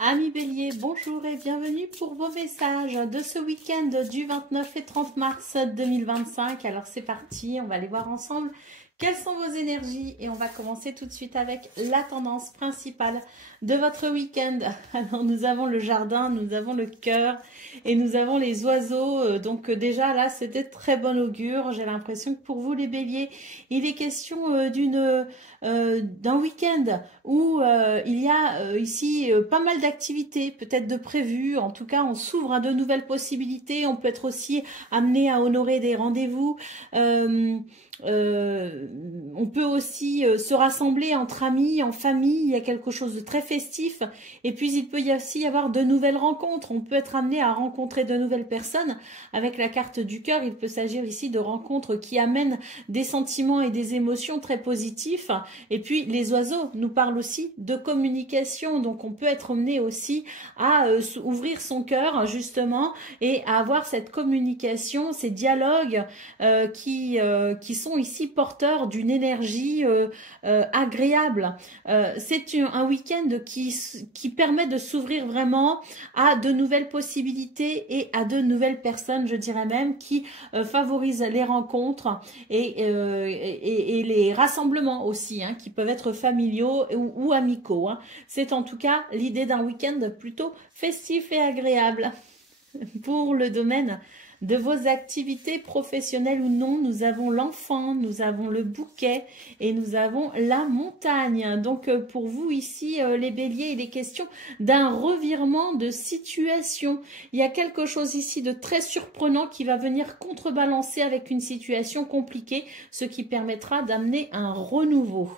Amis Bélier, bonjour et bienvenue pour vos messages de ce week-end du 29 et 30 mars 2025. Alors c'est parti, on va aller voir ensemble quelles sont vos énergies et on va commencer tout de suite avec la tendance principale de votre week-end. Alors nous avons le jardin, nous avons le cœur et nous avons les oiseaux. Donc déjà là c'était très bon augure. J'ai l'impression que pour vous les Béliers, il est question d'un week-end où il y a ici pas mal d'activités, peut-être de prévues. En tout cas, on s'ouvre à de nouvelles possibilités. On peut être aussi amené à honorer des rendez-vous. On peut aussi se rassembler entre amis, en famille. Il y a quelque chose de très festif. Et puis, il peut y aussi y avoir de nouvelles rencontres. On peut être amené à rencontrer de nouvelles personnes. Avec la carte du cœur, il peut s'agir ici de rencontres qui amènent des sentiments et des émotions très positifs. Et puis, les oiseaux nous parlent aussi de communication. Donc, on peut être amené aussi à ouvrir son cœur, justement, et à avoir cette communication, ces dialogues qui sont ici porteurs d'une énergie agréable. C'est un week-end qui permet de s'ouvrir vraiment à de nouvelles possibilités et à de nouvelles personnes, je dirais même, qui favorisent les rencontres et les rassemblements aussi, hein, qui peuvent être familiaux ou amicaux. Hein. C'est en tout cas l'idée d'un week-end plutôt festif et agréable. Pour le domaine de vos activités professionnelles ou non, nous avons l'enfant, nous avons le bouquet et nous avons la montagne. Donc pour vous ici, les béliers, il est question d'un revirement de situation. Il y a quelque chose ici de très surprenant qui va venir contrebalancer avec une situation compliquée, ce qui permettra d'amener un renouveau.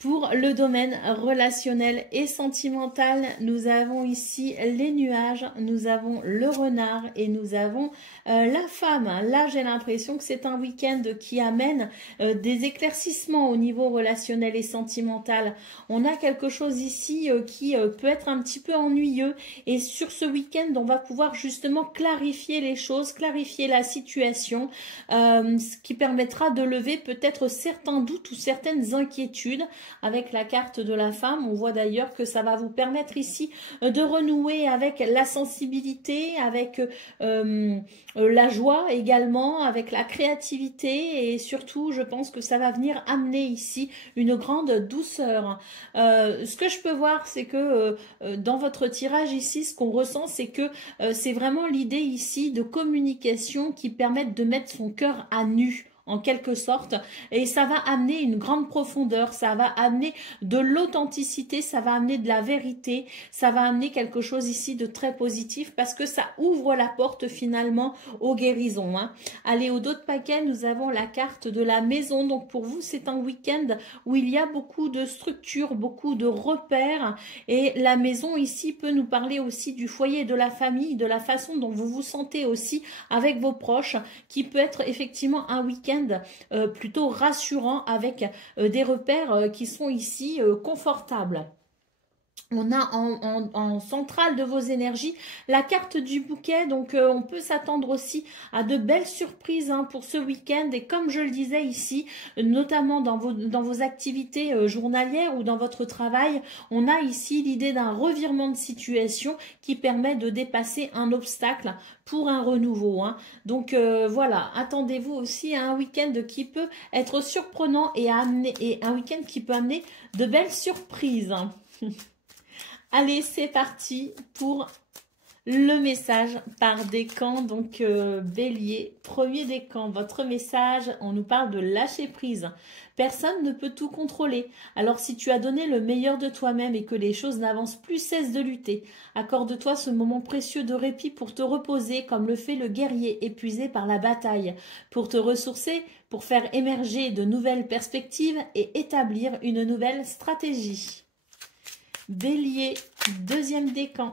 Pour le domaine relationnel et sentimental, nous avons ici les nuages, nous avons le renard et nous avons la femme. Là, j'ai l'impression que c'est un week-end qui amène des éclaircissements au niveau relationnel et sentimental. On a quelque chose ici qui peut être un petit peu ennuyeux et sur ce week-end, on va pouvoir justement clarifier les choses, clarifier la situation, ce qui permettra de lever peut-être certains doutes ou certaines inquiétudes. Avec la carte de la femme, on voit d'ailleurs que ça va vous permettre ici de renouer avec la sensibilité, avec la joie également, avec la créativité et surtout, je pense que ça va venir amener ici une grande douceur. Ce que je peux voir, c'est que dans votre tirage ici, ce qu'on ressent, c'est que c'est vraiment l'idée ici de communication qui permettent de mettre son cœur à nu, en quelque sorte, et ça va amener une grande profondeur, ça va amener de l'authenticité, ça va amener de la vérité, ça va amener quelque chose ici de très positif parce que ça ouvre la porte finalement aux guérisons. Hein. Allez, au dos de paquet, nous avons la carte de la maison, donc pour vous c'est un week-end où il y a beaucoup de structures, beaucoup de repères et la maison ici peut nous parler aussi du foyer, de la famille, de la façon dont vous vous sentez aussi avec vos proches, qui peut être effectivement un week-end plutôt rassurant avec des repères qui sont ici confortables. On a en centrale de vos énergies la carte du bouquet, donc on peut s'attendre aussi à de belles surprises hein, pour ce week-end. Et comme je le disais ici, notamment dans vos activités journalières ou dans votre travail, on a ici l'idée d'un revirement de situation qui permet de dépasser un obstacle pour un renouveau. Hein. Donc voilà, attendez-vous aussi à un week-end qui peut être surprenant et un week-end qui peut amener de belles surprises. Hein. Allez, c'est parti pour le message par décan. Donc, bélier, premier décan, votre message, on nous parle de lâcher prise. Personne ne peut tout contrôler. Alors, si tu as donné le meilleur de toi-même et que les choses n'avancent plus, cesse de lutter. Accorde-toi ce moment précieux de répit pour te reposer, comme le fait le guerrier épuisé par la bataille, pour te ressourcer, pour faire émerger de nouvelles perspectives et établir une nouvelle stratégie. Bélier, deuxième décan.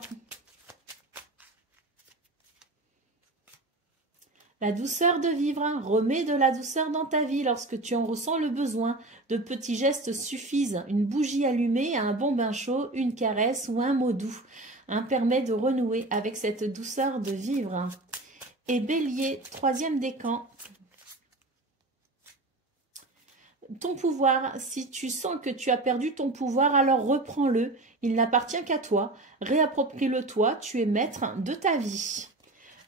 La douceur de vivre, hein. Remets de la douceur dans ta vie lorsque tu en ressens le besoin. De petits gestes suffisent. Une bougie allumée, un bon bain chaud, une caresse ou un mot doux hein, permet de renouer avec cette douceur de vivre. Et Bélier, troisième décan. ton pouvoir. Si tu sens que tu as perdu ton pouvoir, alors reprends-le. Il n'appartient qu'à toi. Réapproprie-le toi. Tu es maître de ta vie.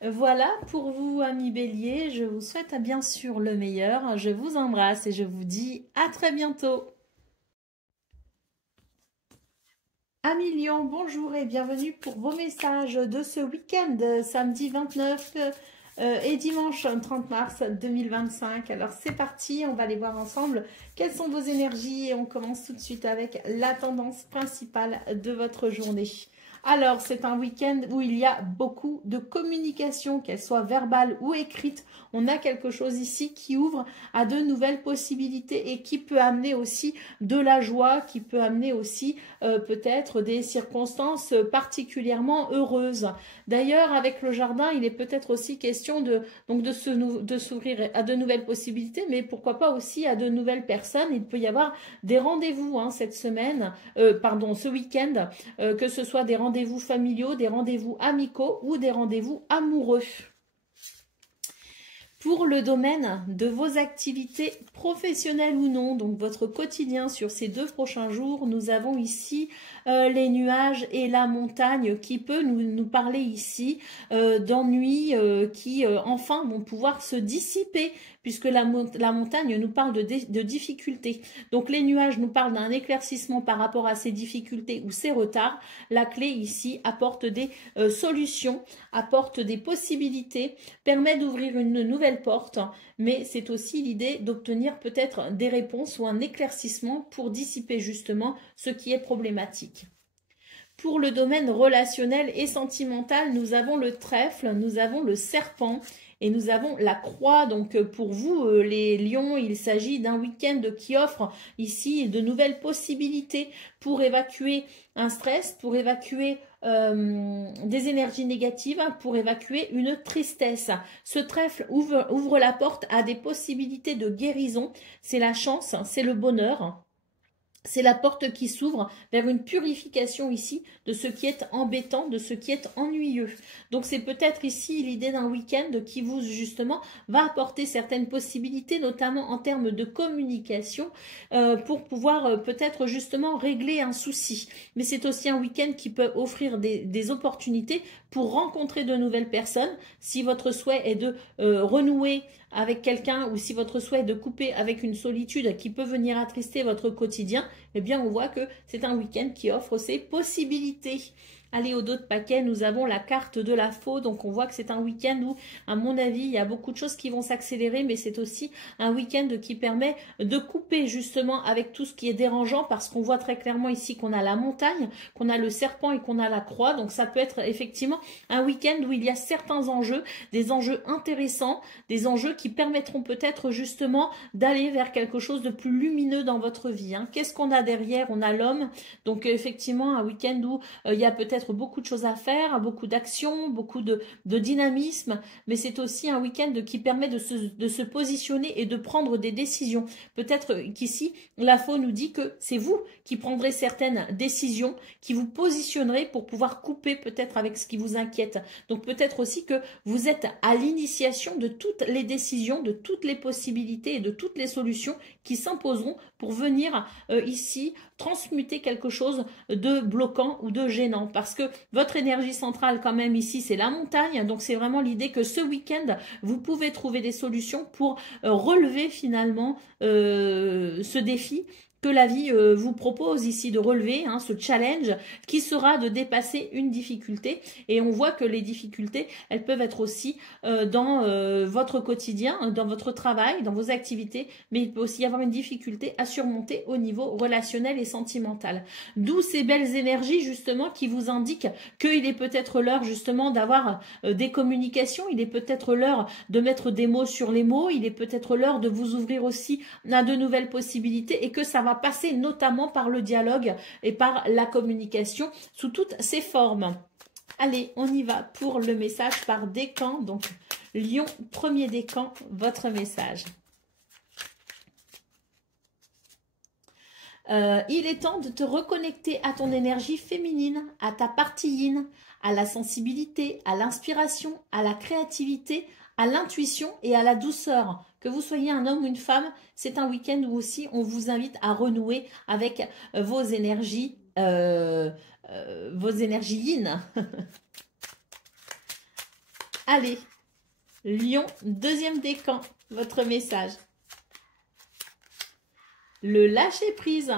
Voilà pour vous, amis Bélier. Je vous souhaite bien sûr le meilleur. Je vous embrasse et je vous dis à très bientôt. Amis Lion, bonjour et bienvenue pour vos messages de ce week-end, samedi 29 et dimanche 30 mars 2025. Alors c'est parti, on va aller voir ensemble quelles sont vos énergies et on commence tout de suite avec la tendance principale de votre journée. Alors, c'est un week-end où il y a beaucoup de communication, qu'elle soit verbale ou écrite. On a quelque chose ici qui ouvre à de nouvelles possibilités et qui peut amener aussi de la joie, qui peut amener aussi peut-être des circonstances particulièrement heureuses. D'ailleurs, avec le jardin, il est peut-être aussi question de s'ouvrir à de nouvelles possibilités, mais pourquoi pas aussi à de nouvelles personnes. Il peut y avoir des rendez-vous cette semaine, ce week-end, que ce soit des rendez-vous familiaux, des rendez-vous amicaux ou des rendez-vous amoureux. Pour le domaine de vos activités professionnelles ou non, donc votre quotidien sur ces 2 prochains jours, nous avons ici les nuages et la montagne qui peut nous parler ici d'ennuis qui enfin vont pouvoir se dissiper puisque la montagne nous parle de difficultés. Donc les nuages nous parlent d'un éclaircissement par rapport à ces difficultés ou ces retards. La clé ici apporte des solutions, apporte des possibilités, permet d'ouvrir une nouvelle porte, mais c'est aussi l'idée d'obtenir peut-être des réponses ou un éclaircissement pour dissiper justement ce qui est problématique. Pour le domaine relationnel et sentimental, nous avons le trèfle, nous avons le serpent et nous avons la croix. Donc pour vous les lions, il s'agit d'un week-end qui offre ici de nouvelles possibilités pour évacuer un stress, pour évacuer des énergies négatives, pour évacuer une tristesse. Ce trèfle ouvre la porte à des possibilités de guérison. C'est la chance, c'est le bonheur. C'est la porte qui s'ouvre vers une purification ici de ce qui est embêtant, de ce qui est ennuyeux. Donc c'est peut-être ici l'idée d'un week-end qui vous justement va apporter certaines possibilités, notamment en termes de communication, pour pouvoir peut-être justement régler un souci. Mais c'est aussi un week-end qui peut offrir des opportunités pour rencontrer de nouvelles personnes. Si votre souhait est de renouer avec quelqu'un ou si votre souhait est de couper avec une solitude qui peut venir attrister votre quotidien, eh bien on voit que c'est un week-end qui offre ces possibilités. Allez, au dos de paquet, nous avons la carte de la faux. Donc, on voit que c'est un week-end où, à mon avis, il y a beaucoup de choses qui vont s'accélérer, mais c'est aussi un week-end qui permet de couper justement avec tout ce qui est dérangeant parce qu'on voit très clairement ici qu'on a la montagne, qu'on a le serpent et qu'on a la croix. Donc, ça peut être effectivement un week-end où il y a certains enjeux, des enjeux intéressants, des enjeux qui permettront peut-être justement d'aller vers quelque chose de plus lumineux dans votre vie. Qu'est-ce qu'on a derrière? On a l'homme. Donc, effectivement, un week-end où il y a peut-être beaucoup de choses à faire, beaucoup d'actions, beaucoup de dynamisme, mais c'est aussi un week-end qui permet de se positionner et de prendre des décisions. Peut-être qu'ici, la faux nous dit que c'est vous qui prendrez certaines décisions, qui vous positionnerez pour pouvoir couper peut-être avec ce qui vous inquiète. Donc peut-être aussi que vous êtes à l'initiation de toutes les décisions, de toutes les possibilités et de toutes les solutions qui s'imposeront pour venir ici transmuter quelque chose de bloquant ou de gênant. Parce que votre énergie centrale quand même ici, c'est la montagne. Donc c'est vraiment l'idée que ce week-end, vous pouvez trouver des solutions pour relever finalement ce défi que la vie vous propose ici de relever, ce challenge qui sera de dépasser une difficulté. Et on voit que les difficultés, elles peuvent être aussi dans votre quotidien, dans votre travail, dans vos activités, mais il peut aussi y avoir une difficulté à surmonter au niveau relationnel et sentimental. D'où ces belles énergies justement qui vous indiquent qu'il est peut-être l'heure justement d'avoir des communications, il est peut-être l'heure de mettre des mots sur les mots, il est peut-être l'heure de vous ouvrir aussi à de nouvelles possibilités et que ça va passer notamment par le dialogue et par la communication sous toutes ses formes. Allez, on y va pour le message par décan. Donc, Lion, premier décan, votre message. Il est temps de te reconnecter à ton énergie féminine, à ta partie yin, à la sensibilité, à l'inspiration, à la créativité, à l'intuition et à la douceur Que vous soyez un homme ou une femme, c'est un week-end où aussi on vous invite à renouer avec vos énergies yin. Allez, Lion, deuxième décan, votre message. Le lâcher-prise.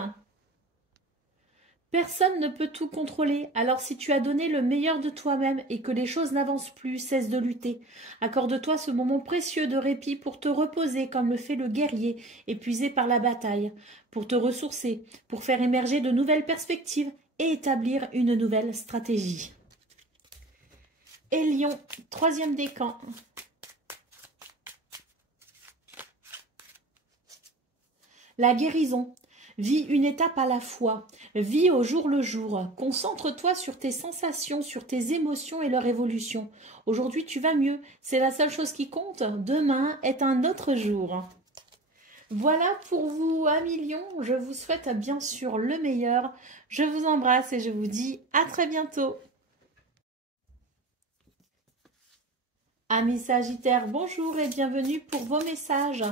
Personne ne peut tout contrôler, alors si tu as donné le meilleur de toi-même et que les choses n'avancent plus, cesse de lutter. Accorde-toi ce moment précieux de répit pour te reposer comme le fait le guerrier, épuisé par la bataille, pour te ressourcer, pour faire émerger de nouvelles perspectives et établir une nouvelle stratégie. Et Lion, troisième décan. La guérison. Vis une étape à la fois. Vis au jour le jour. Concentre-toi sur tes sensations, sur tes émotions et leur évolution. Aujourd'hui, tu vas mieux. C'est la seule chose qui compte. Demain est un autre jour. Voilà pour vous, amis Lions. Je vous souhaite bien sûr le meilleur. Je vous embrasse et je vous dis à très bientôt. Amis Sagittaires, bonjour et bienvenue pour vos messages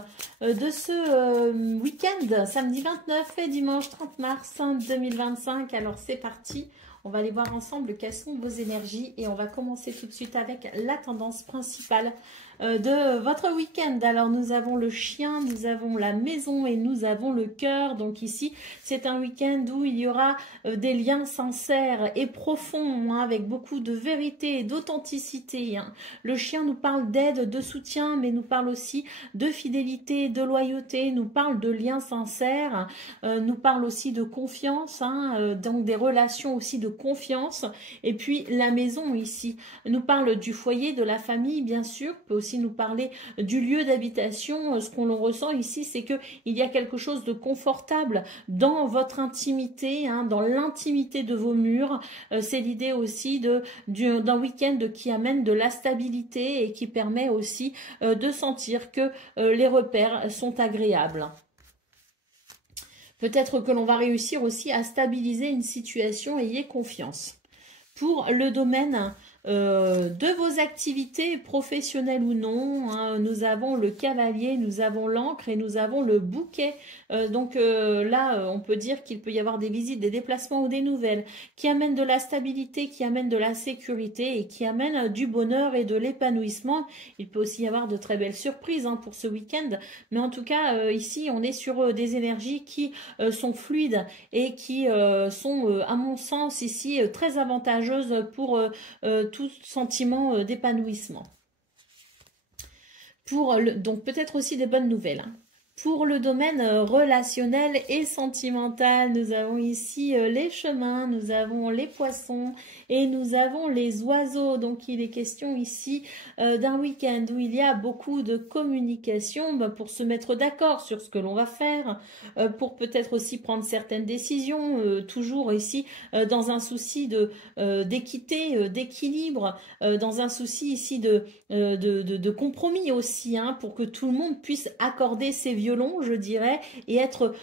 de ce week-end, samedi 29 et dimanche 30 mars 2025. Alors c'est parti, on va aller voir ensemble quelles sont vos énergies et on va commencer tout de suite avec la tendance principale de votre week-end. Alors nous avons le chien, nous avons la maison et nous avons le cœur. Donc ici c'est un week-end où il y aura des liens sincères et profonds, hein, avec beaucoup de vérité et d'authenticité, hein. Le chien nous parle d'aide, de soutien, mais nous parle aussi de fidélité, de loyauté, nous parle de liens sincères, nous parle aussi de confiance, hein, donc des relations aussi de confiance. Et puis la maison ici nous parle du foyer, de la famille bien sûr, peut aussi nous parler du lieu d'habitation. Ce qu'on ressent ici, c'est que il y a quelque chose de confortable dans votre intimité, hein, dans l'intimité de vos murs. C'est l'idée aussi d'un week-end qui amène de la stabilité et qui permet aussi de sentir que les repères sont agréables. Peut-être que l'on va réussir aussi à stabiliser une situation, ayez confiance. Pour le domaine de vos activités professionnelles ou non, hein, nous avons le cavalier, nous avons l'encre et nous avons le bouquet. Là, on peut dire qu'il peut y avoir des visites, des déplacements ou des nouvelles qui amènent de la stabilité, qui amènent de la sécurité et qui amènent du bonheur et de l'épanouissement. Il peut aussi y avoir de très belles surprises, hein, pour ce week-end, mais en tout cas, ici, on est sur des énergies qui sont fluides et qui sont, à mon sens, ici, très avantageuses pour tout sentiment d'épanouissement. Donc peut-être aussi des bonnes nouvelles, hein. Pour le domaine relationnel et sentimental, nous avons ici les chemins, nous avons les poissons et nous avons les oiseaux. Donc il est question ici d'un week-end où il y a beaucoup de communication, pour se mettre d'accord sur ce que l'on va faire, pour peut-être aussi prendre certaines décisions, toujours ici dans un souci d'équité, d'équilibre, dans un souci ici de compromis aussi, hein, pour que tout le monde puisse accorder ses violon, je dirais, et être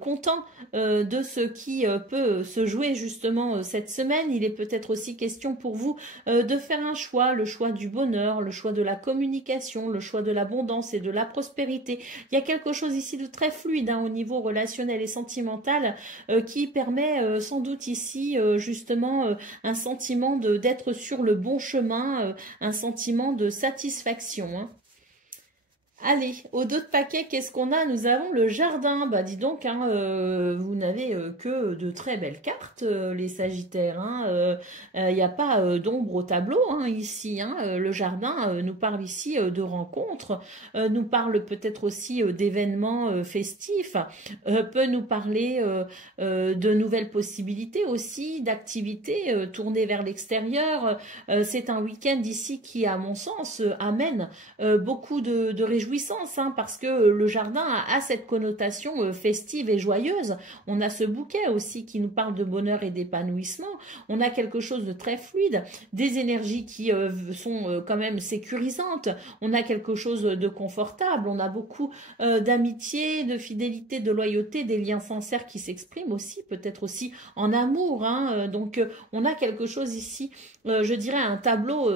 content de ce qui peut se jouer justement cette semaine. Il est peut-être aussi question pour vous de faire un choix, le choix du bonheur, le choix de la communication, le choix de l'abondance et de la prospérité. Il y a quelque chose ici de très fluide, hein, au niveau relationnel et sentimental, qui permet sans doute ici justement un sentiment d'être sur le bon chemin, un sentiment de satisfaction, hein. Allez, au dos de paquet, qu'est-ce qu'on a? Nous avons le jardin. Bah dis donc, hein, vous n'avez que de très belles cartes, les Sagittaires, hein. Il n'y a pas d'ombre au tableau, hein, ici, hein. Le jardin nous parle ici de rencontres, nous parle peut-être aussi d'événements festifs, peut nous parler de nouvelles possibilités aussi, d'activités tournées vers l'extérieur. C'est un week-end ici qui, à mon sens, amène beaucoup de réjouissance, hein, parce que le jardin a cette connotation festive et joyeuse. On a ce bouquet aussi qui nous parle de bonheur et d'épanouissement. On a quelque chose de très fluide, des énergies qui sont quand même sécurisantes. On a quelque chose de confortable. On a beaucoup d'amitié, de fidélité, de loyauté, des liens sincères qui s'expriment aussi, peut-être aussi en amour, hein. Donc on a quelque chose ici, je dirais un tableau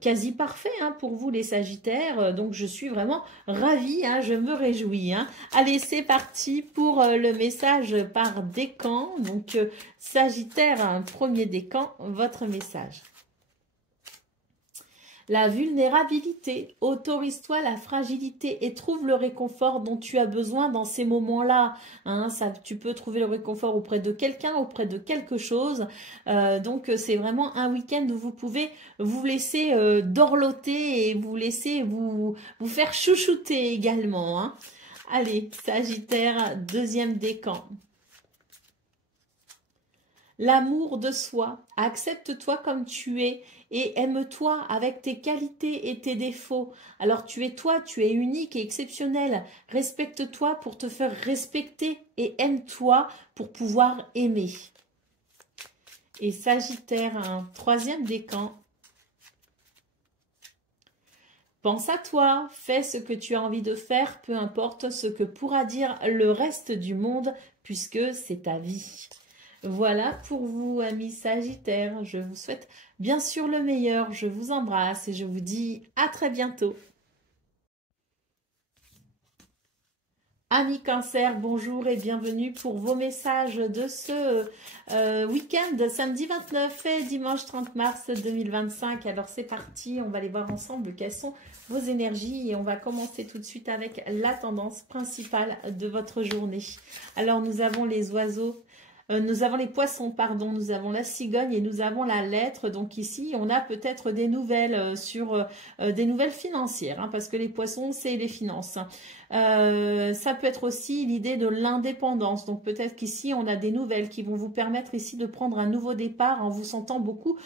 quasi parfait hein, pour vous les Sagittaires. Donc je suis vraiment ravie, hein, je me réjouis. Hein. Allez, c'est parti pour le message par décan. Donc Sagittaire, un premier décan, votre message. La vulnérabilité, autorise-toi la fragilité et trouve le réconfort dont tu as besoin dans ces moments-là. Hein, tu peux trouver le réconfort auprès de quelqu'un, auprès de quelque chose. Donc, c'est vraiment un week-end où vous pouvez vous laisser dorloter et vous laisser vous faire chouchouter également. Hein. Allez, Sagittaire, deuxième décan. L'amour de soi, accepte-toi comme tu es et aime-toi avec tes qualités et tes défauts. Alors tu es toi, tu es unique et exceptionnel. Respecte-toi pour te faire respecter et aime-toi pour pouvoir aimer. Et Sagittaire, un troisième décan. Pense à toi, fais ce que tu as envie de faire, peu importe ce que pourra dire le reste du monde, puisque c'est ta vie. Voilà pour vous, amis Sagittaires. Je vous souhaite bien sûr le meilleur. Je vous embrasse et je vous dis à très bientôt. Amis Cancer, bonjour et bienvenue pour vos messages de ce week-end, samedi 29 et dimanche 30 mars 2025. Alors c'est parti, on va aller voir ensemble quelles sont vos énergies et on va commencer tout de suite avec la tendance principale de votre journée. Alors nous avons les oiseaux. Nous avons les poissons, pardon, nous avons la cigogne et nous avons la lettre. Donc ici, on a peut-être des nouvelles sur des nouvelles financières, hein, parce que les poissons, c'est les finances. Ça peut être aussi l'idée de l'indépendance. Donc peut-être qu'ici, on a des nouvelles qui vont vous permettre ici de prendre un nouveau départ en vous sentant beaucoup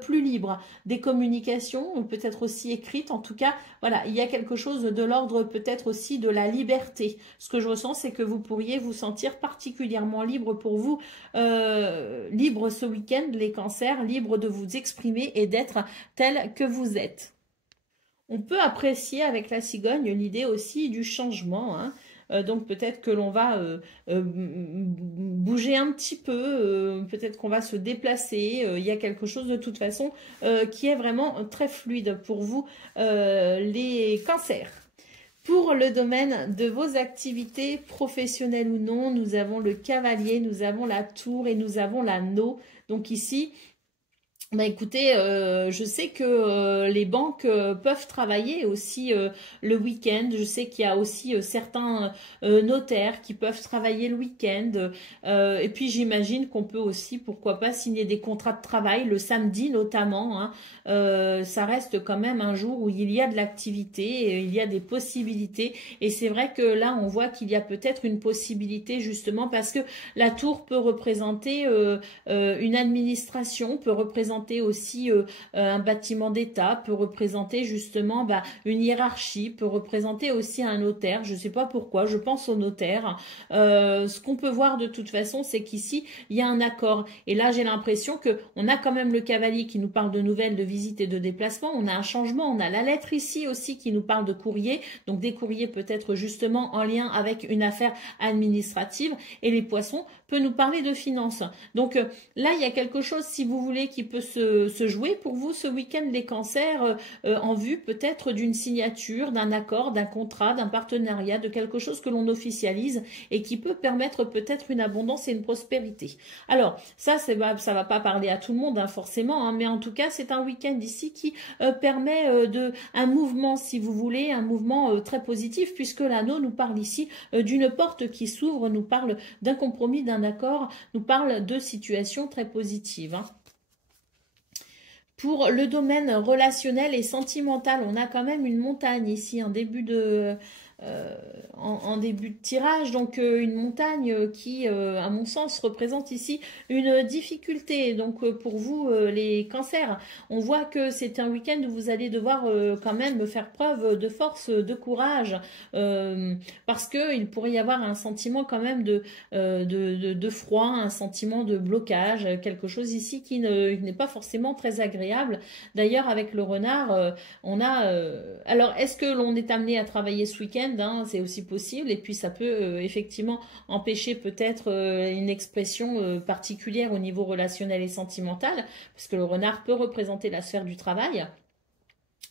plus libre. Des communications, peut-être aussi écrites. En tout cas, voilà, il y a quelque chose de l'ordre peut-être aussi de la liberté. Ce que je ressens, c'est que vous pourriez vous sentir particulièrement libre pour vous. Libre ce week-end, les cancers, libre de vous exprimer et d'être tel que vous êtes. On peut apprécier avec la cigogne l'idée aussi du changement, hein. Donc peut-être que l'on va bouger un petit peu, peut-être qu'on va se déplacer, il y a quelque chose de toute façon qui est vraiment très fluide pour vous, les cancers. Pour le domaine de vos activités professionnelles ou non, nous avons le cavalier, nous avons la tour et nous avons l'anneau. Donc ici, bah écoutez, je sais que les banques peuvent travailler aussi le week-end. Je sais qu'il y a aussi certains notaires qui peuvent travailler le week-end. Et puis j'imagine qu'on peut aussi, pourquoi pas, signer des contrats de travail le samedi notamment. Hein. Ça reste quand même un jour où il y a de l'activité, il y a des possibilités. Et c'est vrai que là, on voit qu'il y a peut-être une possibilité justement parce que la tour peut représenter une administration, peut représenter aussi un bâtiment d'État, peut représenter justement une hiérarchie, peut représenter aussi un notaire. Je ne sais pas pourquoi, je pense au notaire. Ce qu'on peut voir de toute façon, c'est qu'ici, il y a un accord. Et là, j'ai l'impression qu'on a quand même le cavalier qui nous parle de nouvelles, de visites et de déplacements. On a un changement, on a la lettre ici aussi qui nous parle de courrier. Donc des courriers peut-être justement en lien avec une affaire administrative. Et les poissons peut nous parler de finances. Donc là, il y a quelque chose, si vous voulez, qui peut se jouer pour vous ce week-end, les cancers, en vue peut-être d'une signature, d'un accord, d'un contrat, d'un partenariat, de quelque chose que l'on officialise et qui peut permettre peut-être une abondance et une prospérité. Alors, ça va pas parler à tout le monde, hein, forcément, hein, mais en tout cas, c'est un week-end ici qui permet un mouvement, si vous voulez, un mouvement très positif, puisque l'anneau nous parle ici d'une porte qui s'ouvre, nous parle d'un compromis, d'un accord, nous parle de situations très positives. Hein. Pour le domaine relationnel et sentimental, on a quand même une montagne ici, un début de... en début de tirage, donc une montagne qui, à mon sens, représente ici une difficulté. Donc pour vous, les cancers, on voit que c'est un week-end où vous allez devoir quand même faire preuve de force, de courage, parce qu'il pourrait y avoir un sentiment quand même de froid, un sentiment de blocage, quelque chose ici qui n'est pas forcément très agréable. D'ailleurs, avec le renard, on a... alors, est-ce que l'on est amené à travailler ce week-end? Hein, c'est aussi possible, et puis ça peut effectivement empêcher peut-être une expression particulière au niveau relationnel et sentimental, parce que le renard peut représenter la sphère du travail.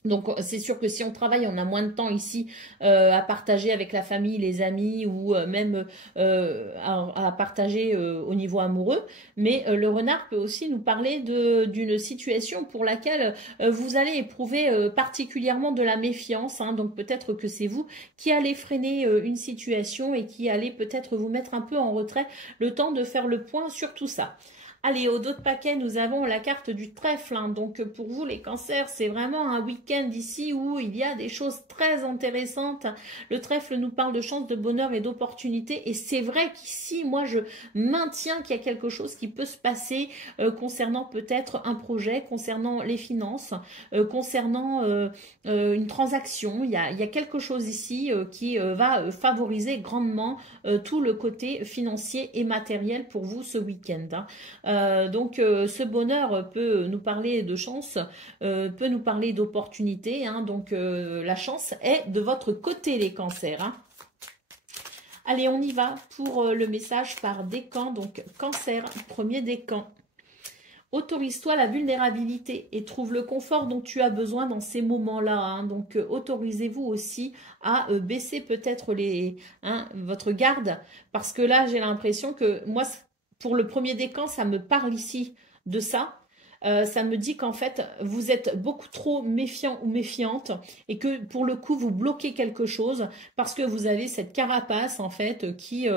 Donc, c'est sûr que si on travaille, on a moins de temps ici à partager avec la famille, les amis ou même à partager au niveau amoureux. Mais le renard peut aussi nous parler d'une situation pour laquelle vous allez éprouver particulièrement de la méfiance. Hein. Donc, peut-être que c'est vous qui allez freiner une situation et qui allez peut-être vous mettre un peu en retrait le temps de faire le point sur tout ça. Allez, au dos de paquet, nous avons la carte du trèfle. Hein. Donc, pour vous, les cancers, c'est vraiment un week-end ici où il y a des choses très intéressantes. Le trèfle nous parle de chance, de bonheur et d'opportunité. Et c'est vrai qu'ici, moi, je maintiens qu'il y a quelque chose qui peut se passer concernant peut-être un projet, concernant les finances, concernant une transaction. Il y a quelque chose ici qui va favoriser grandement tout le côté financier et matériel pour vous ce week-end. Hein. Donc ce bonheur peut nous parler de chance, peut nous parler d'opportunité. Hein, donc la chance est de votre côté les cancers. Hein. Allez, on y va pour le message par décan. Donc cancer, premier décan. Autorise-toi la vulnérabilité et trouve le confort dont tu as besoin dans ces moments-là. Hein. Donc, autorisez-vous aussi à baisser peut-être votre garde. Parce que là, j'ai l'impression que moi, pour le premier décan, ça me parle ici de ça. Ça me dit qu'en fait, vous êtes beaucoup trop méfiant ou méfiante et que pour le coup, vous bloquez quelque chose parce que vous avez cette carapace en fait qui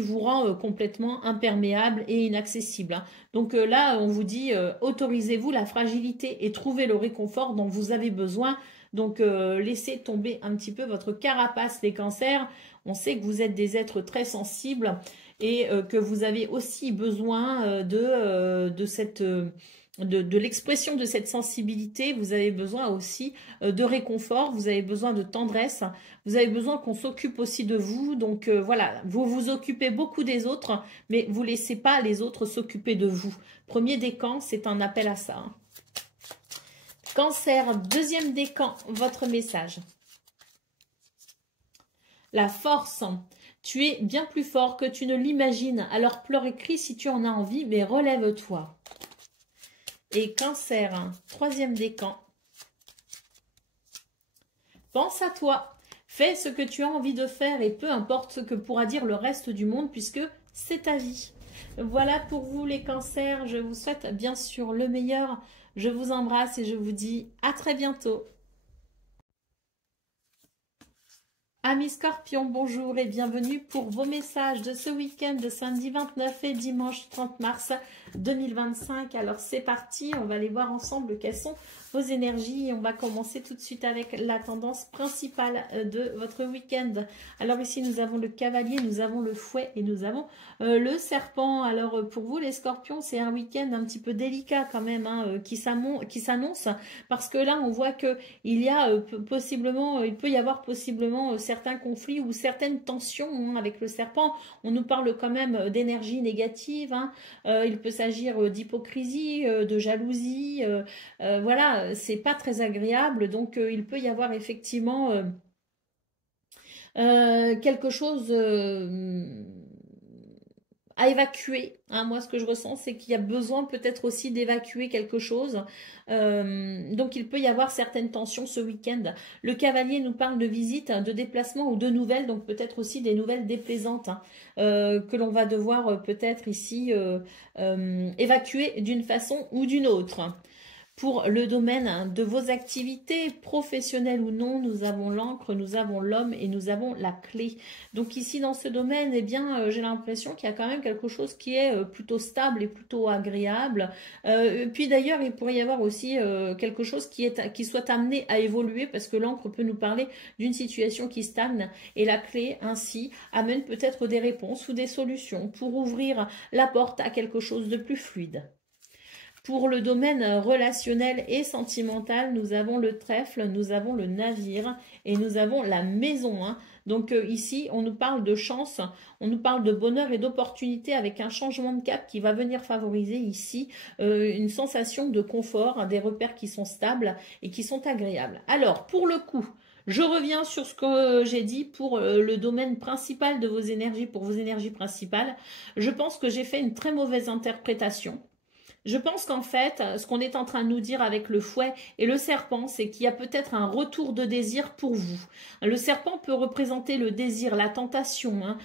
vous rend complètement imperméable et inaccessible. Hein. Donc là, on vous dit, autorisez-vous la fragilité et trouvez le réconfort dont vous avez besoin. Donc laissez tomber un petit peu votre carapace les cancers. On sait que vous êtes des êtres très sensibles et que vous avez aussi besoin de l'expression de cette sensibilité. Vous avez besoin aussi de réconfort, vous avez besoin de tendresse, vous avez besoin qu'on s'occupe aussi de vous. Donc voilà, vous vous occupez beaucoup des autres, mais vous ne laissez pas les autres s'occuper de vous. Premier décan, c'est un appel à ça. Hein. Cancer, deuxième décan, votre message. La force. Tu es bien plus fort que tu ne l'imagines. Alors pleure et crie si tu en as envie, mais relève-toi. Et cancer, hein, troisième décan. Pense à toi. Fais ce que tu as envie de faire et peu importe ce que pourra dire le reste du monde puisque c'est ta vie. Voilà pour vous les cancers. Je vous souhaite bien sûr le meilleur. Je vous embrasse et je vous dis à très bientôt. Amis Scorpions, bonjour et bienvenue pour vos messages de ce week-end de samedi 29 et dimanche 30 mars 2025. Alors c'est parti, on va aller voir ensemble quelles sont vos énergies et on va commencer tout de suite avec la tendance principale de votre week-end. Alors ici nous avons le cavalier, nous avons le fouet et nous avons le serpent. Alors pour vous les Scorpions, c'est un week-end un petit peu délicat quand même hein, qui s'annonce parce que là on voit que il y a possiblement, il peut y avoir possiblement certains conflits ou certaines tensions hein, avec le serpent. On nous parle quand même d'énergie négative. Hein. Il peut s'agir d'hypocrisie, de jalousie. Voilà, c'est pas très agréable. Donc, il peut y avoir effectivement quelque chose à évacuer. Hein. Moi, ce que je ressens, c'est qu'il y a besoin peut-être aussi d'évacuer quelque chose. Donc, il peut y avoir certaines tensions ce week-end. Le cavalier nous parle de visite, de déplacement ou de nouvelles, donc peut-être aussi des nouvelles déplaisantes hein, que l'on va devoir peut-être ici évacuer d'une façon ou d'une autre. Pour le domaine de vos activités professionnelles ou non, nous avons l'encre, nous avons l'homme et nous avons la clé. Donc ici dans ce domaine, eh bien, j'ai l'impression qu'il y a quand même quelque chose qui est plutôt stable et plutôt agréable. Puis d'ailleurs, il pourrait y avoir aussi quelque chose qui soit amené à évoluer parce que l'encre peut nous parler d'une situation qui stagne et la clé ainsi amène peut-être des réponses ou des solutions pour ouvrir la porte à quelque chose de plus fluide. Pour le domaine relationnel et sentimental, nous avons le trèfle, nous avons le navire et nous avons la maison. Hein. Donc ici, on nous parle de chance, on nous parle de bonheur et d'opportunité avec un changement de cap qui va venir favoriser ici une sensation de confort, hein, des repères qui sont stables et qui sont agréables. Alors, pour le coup, je reviens sur ce que j'ai dit pour le domaine principal de vos énergies, pour vos énergies principales. Je pense que j'ai fait une très mauvaise interprétation. Je pense qu'en fait, ce qu'on est en train de nous dire avec le fouet et le serpent, c'est qu'il y a peut-être un retour de désir pour vous. Le serpent peut représenter le désir, la tentation, hein.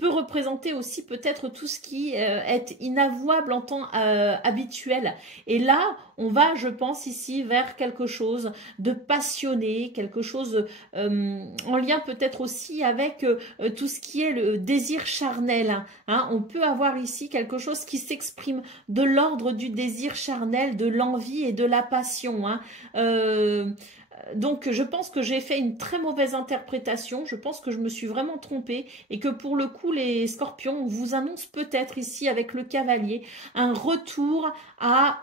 Peut représenter aussi peut-être tout ce qui est inavouable en temps habituel. Et là, on va, je pense, ici vers quelque chose de passionné, quelque chose en lien peut-être aussi avec tout ce qui est le désir charnel. Hein. On peut avoir ici quelque chose qui s'exprime de l'ordre du désir charnel, de l'envie et de la passion. Hein. Donc, je pense que j'ai fait une très mauvaise interprétation. Je pense que je me suis vraiment trompée et que pour le coup, les scorpions, on vous annonce peut-être ici avec le cavalier un retour à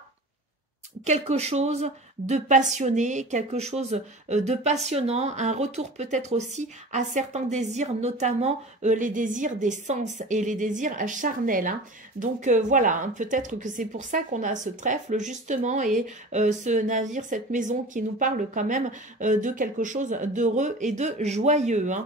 quelque chose de passionné, quelque chose de passionnant, un retour peut-être aussi à certains désirs, notamment les désirs des sens et les désirs charnels. Hein. Donc voilà, hein, peut-être que c'est pour ça qu'on a ce trèfle justement et ce navire, cette maison qui nous parle quand même de quelque chose d'heureux et de joyeux. Hein.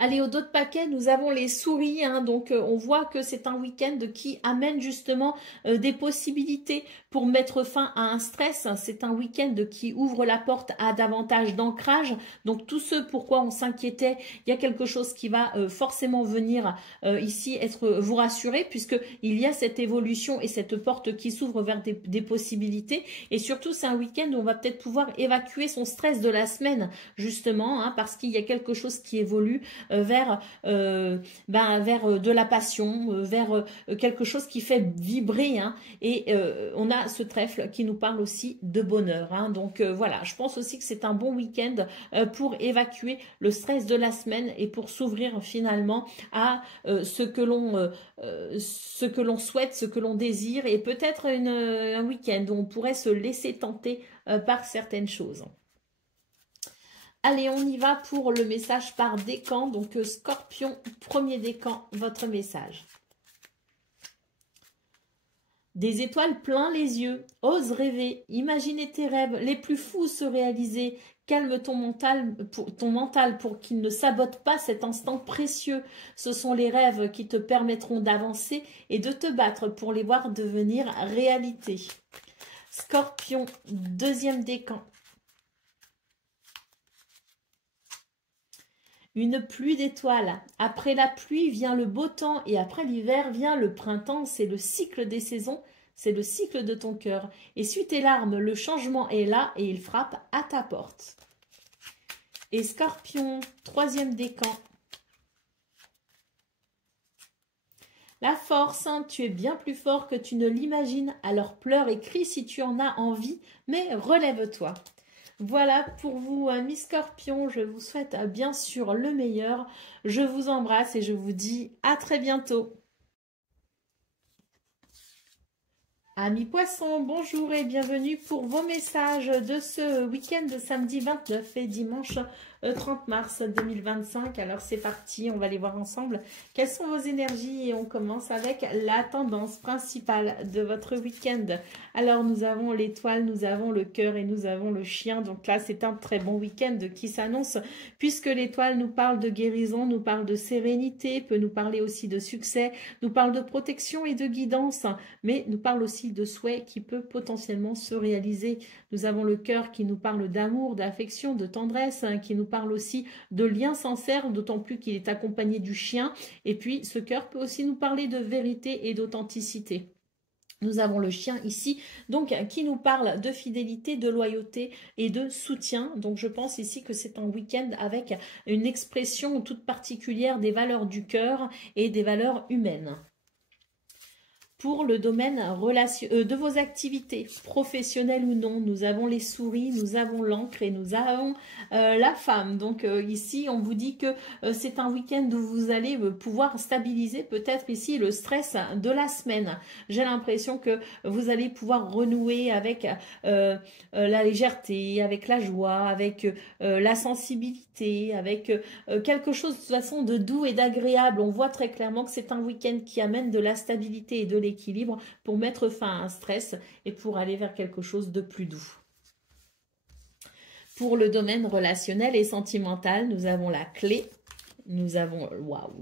Allez, au dos de paquet, nous avons les souris, hein, donc on voit que c'est un week-end qui amène justement des possibilités pour mettre fin à un stress. C'est un week-end qui ouvre la porte à davantage d'ancrage. Donc tout ce pourquoi on s'inquiétait, il y a quelque chose qui va forcément venir ici vous rassurer, puisqu'il y a cette évolution et cette porte qui s'ouvre vers des possibilités. Et surtout, c'est un week-end où on va peut-être pouvoir évacuer son stress de la semaine, justement, hein, parce qu'il y a quelque chose qui évolue vers de la passion, vers quelque chose qui fait vibrer. Hein, et on a ce trèfle qui nous parle aussi de bonheur. Hein, donc voilà, je pense aussi que c'est un bon week-end pour évacuer le stress de la semaine et pour s'ouvrir finalement à ce que l'on souhaite, ce que l'on désire, et peut-être un week-end où on pourrait se laisser tenter par certaines choses. Allez, on y va pour le message par décan. Donc, Scorpion, premier décan, votre message. Des étoiles plein les yeux, ose rêver, imaginer tes rêves les plus fous se réaliser. Calme ton mental pour qu'il ne sabote pas cet instant précieux. Ce sont les rêves qui te permettront d'avancer et de te battre pour les voir devenir réalité. Scorpion, deuxième décan. Une pluie d'étoiles. Après la pluie vient le beau temps et après l'hiver vient le printemps. C'est le cycle des saisons, c'est le cycle de ton cœur. Essuie tes larmes, le changement est là et il frappe à ta porte. Et Scorpion, troisième décan. La force, hein, tu es bien plus fort que tu ne l'imagines, alors pleure et crie si tu en as envie, mais relève-toi. Voilà pour vous, mes scorpions. Je vous souhaite bien sûr le meilleur. Je vous embrasse et je vous dis à très bientôt. Amis poissons, bonjour et bienvenue pour vos messages de ce week-end de samedi 29 et dimanche 30 mars 2025. Alors c'est parti, on va les voir ensemble. Quelles sont vos énergies? Et on commence avec la tendance principale de votre week-end. Alors nous avons l'étoile, nous avons le cœur et nous avons le chien. Donc là c'est un très bon week-end qui s'annonce puisque l'étoile nous parle de guérison, nous parle de sérénité, peut nous parler aussi de succès, nous parle de protection et de guidance, mais nous parle aussi de souhait qui peut potentiellement se réaliser. Nous avons le cœur qui nous parle d'amour, d'affection, de tendresse, hein, qui nous parle aussi de liens sincères, d'autant plus qu'il est accompagné du chien. Et puis ce cœur peut aussi nous parler de vérité et d'authenticité. Nous avons le chien ici, donc qui nous parle de fidélité, de loyauté et de soutien. Donc je pense ici que c'est un week-end avec une expression toute particulière des valeurs du cœur et des valeurs humaines. Pour le domaine de vos activités, professionnelles ou non, nous avons les souris, nous avons l'encre et nous avons la femme. Donc ici, on vous dit que c'est un week-end où vous allez pouvoir stabiliser peut-être ici le stress de la semaine. J'ai l'impression que vous allez pouvoir renouer avec la légèreté, avec la joie, avec la sensibilité, avec quelque chose de toute façon de doux et d'agréable. On voit très clairement que c'est un week-end qui amène de la stabilité et de l'équilibre pour mettre fin à un stress et pour aller vers quelque chose de plus doux. Pour le domaine relationnel et sentimental, nous avons la clé, nous avons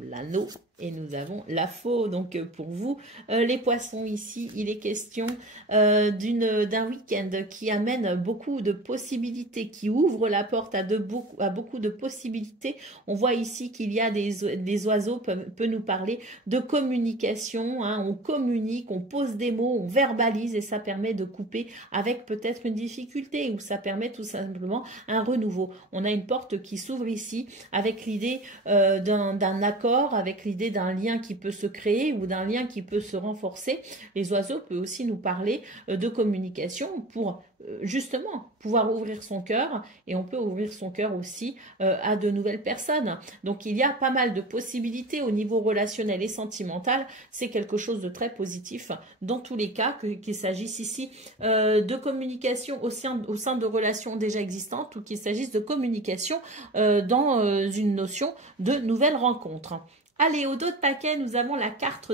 l'anneau et nous avons la faux. Donc pour vous, les poissons ici, il est question d'un week-end qui amène beaucoup de possibilités, qui ouvre la porte à beaucoup de possibilités. On voit ici qu'il y a des oiseaux, peut nous parler de communication, hein, on communique, on pose des mots, on verbalise et ça permet de couper avec peut-être une difficulté ou ça permet tout simplement un renouveau. On a une porte qui s'ouvre ici avec l'idée d'un accord, avec l'idée d'un lien qui peut se créer ou d'un lien qui peut se renforcer. Les oiseaux peuvent aussi nous parler de communication pour justement pouvoir ouvrir son cœur et on peut ouvrir son cœur aussi à de nouvelles personnes. Donc il y a pas mal de possibilités au niveau relationnel et sentimental. C'est quelque chose de très positif dans tous les cas, qu'il s'agisse ici de communication au sein de relations déjà existantes ou qu'il s'agisse de communication dans une notion de nouvelles rencontres. Allez, au dos de paquet, nous avons la carte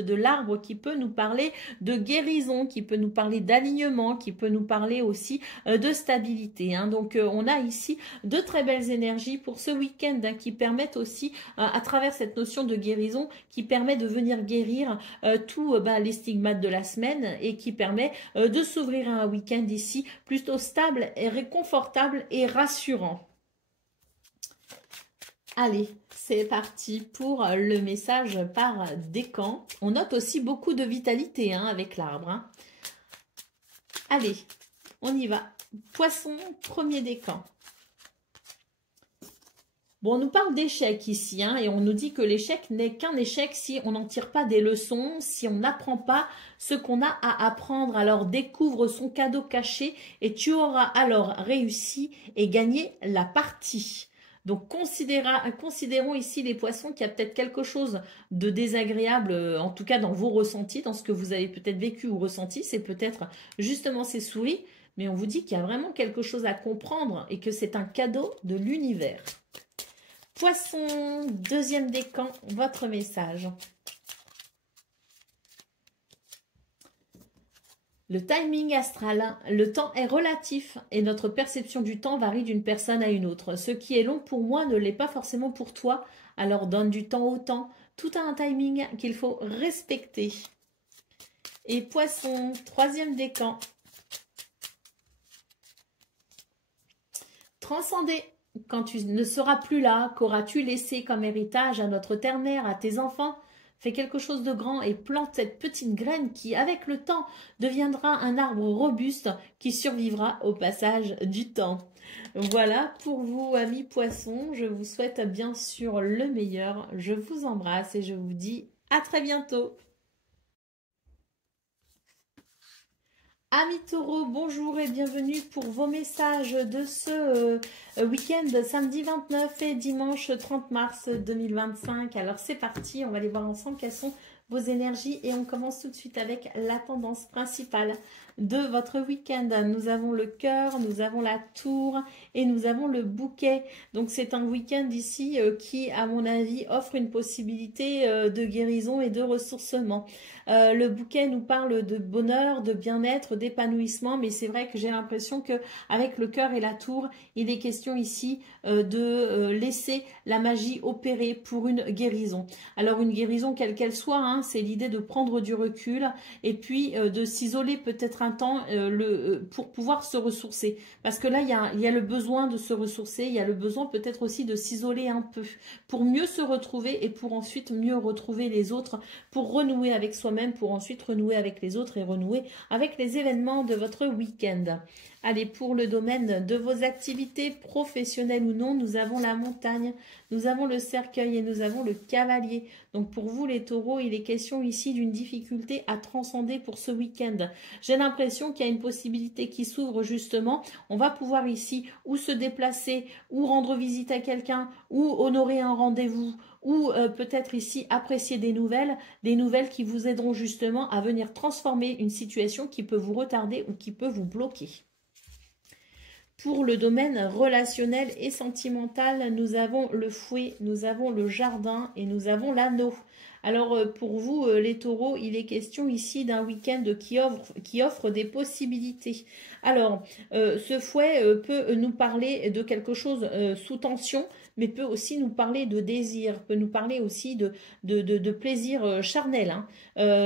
de l'arbre qui peut nous parler de guérison, qui peut nous parler d'alignement, qui peut nous parler aussi de stabilité. Hein. Donc, on a ici de très belles énergies pour ce week-end hein, qui permettent aussi, à travers cette notion de guérison, qui permet de venir guérir tous les stigmates de la semaine et qui permet de s'ouvrir à un week-end ici plutôt stable et réconfortable et rassurant. Allez, c'est parti pour le message par décan. On note aussi beaucoup de vitalité hein, avec l'arbre. Hein. Allez, on y va. Poisson, premier décan. Bon, on nous parle d'échec ici, hein, et on nous dit que l'échec n'est qu'un échec si on n'en tire pas des leçons, si on n'apprend pas ce qu'on a à apprendre. Alors découvre son cadeau caché et tu auras alors réussi et gagné la partie. Donc, considérons ici les poissons qu'il y a peut-être quelque chose de désagréable, en tout cas dans vos ressentis, dans ce que vous avez peut-être vécu ou ressenti. C'est peut-être justement ces souris, mais on vous dit qu'il y a vraiment quelque chose à comprendre et que c'est un cadeau de l'univers. Poisson, deuxième décan, votre message. Le timing astral, le temps est relatif et notre perception du temps varie d'une personne à une autre. Ce qui est long pour moi ne l'est pas forcément pour toi, alors donne du temps au temps. Tout a un timing qu'il faut respecter. Et Poisson, troisième décan. Transcender. Quand tu ne seras plus là, qu'auras-tu laissé comme héritage à notre terre-mère, à tes enfants ? Fais quelque chose de grand et plante cette petite graine qui, avec le temps, deviendra un arbre robuste qui survivra au passage du temps. Voilà pour vous, amis poissons. Je vous souhaite bien sûr le meilleur. Je vous embrasse et je vous dis à très bientôt. Amis taureaux, bonjour et bienvenue pour vos messages de ce week-end samedi 29 et dimanche 30 mars 2025. Alors c'est parti, on va aller voir ensemble quelles sont vos énergies et on commence tout de suite avec la tendance principale de votre week-end. Nous avons le cœur, nous avons la tour et nous avons le bouquet. Donc c'est un week-end ici qui, à mon avis, offre une possibilité de guérison et de ressourcement. Le bouquet nous parle de bonheur, de bien-être, d'épanouissement, mais c'est vrai que j'ai l'impression que avec le cœur et la tour, il est question ici de laisser la magie opérer pour une guérison. Alors une guérison quelle qu'elle soit, hein, c'est l'idée de prendre du recul et puis de s'isoler peut-être un temps pour pouvoir se ressourcer. Parce que là, il y a le besoin de se ressourcer, il y a le besoin peut-être aussi de s'isoler un peu pour mieux se retrouver et pour ensuite mieux retrouver les autres, pour renouer avec soi-même, pour ensuite renouer avec les autres et renouer avec les événements de votre week-end. Allez, pour le domaine de vos activités professionnelles ou non, nous avons la montagne, nous avons le cercueil et nous avons le cavalier. Donc pour vous les taureaux, il est question ici d'une difficulté à transcender pour ce week-end. J'ai l'impression qu'il y a une possibilité qui s'ouvre justement. On va pouvoir ici ou se déplacer, ou rendre visite à quelqu'un, ou honorer un rendez-vous, ou peut-être ici apprécier des nouvelles qui vous aideront justement à venir transformer une situation qui peut vous retarder ou qui peut vous bloquer. Pour le domaine relationnel et sentimental, nous avons le fouet, nous avons le jardin et nous avons l'anneau. Alors pour vous, les taureaux, il est question ici d'un week-end qui offre des possibilités. Alors, ce fouet peut nous parler de quelque chose sous tension, mais peut aussi nous parler de désir, peut nous parler aussi de plaisir charnel, hein.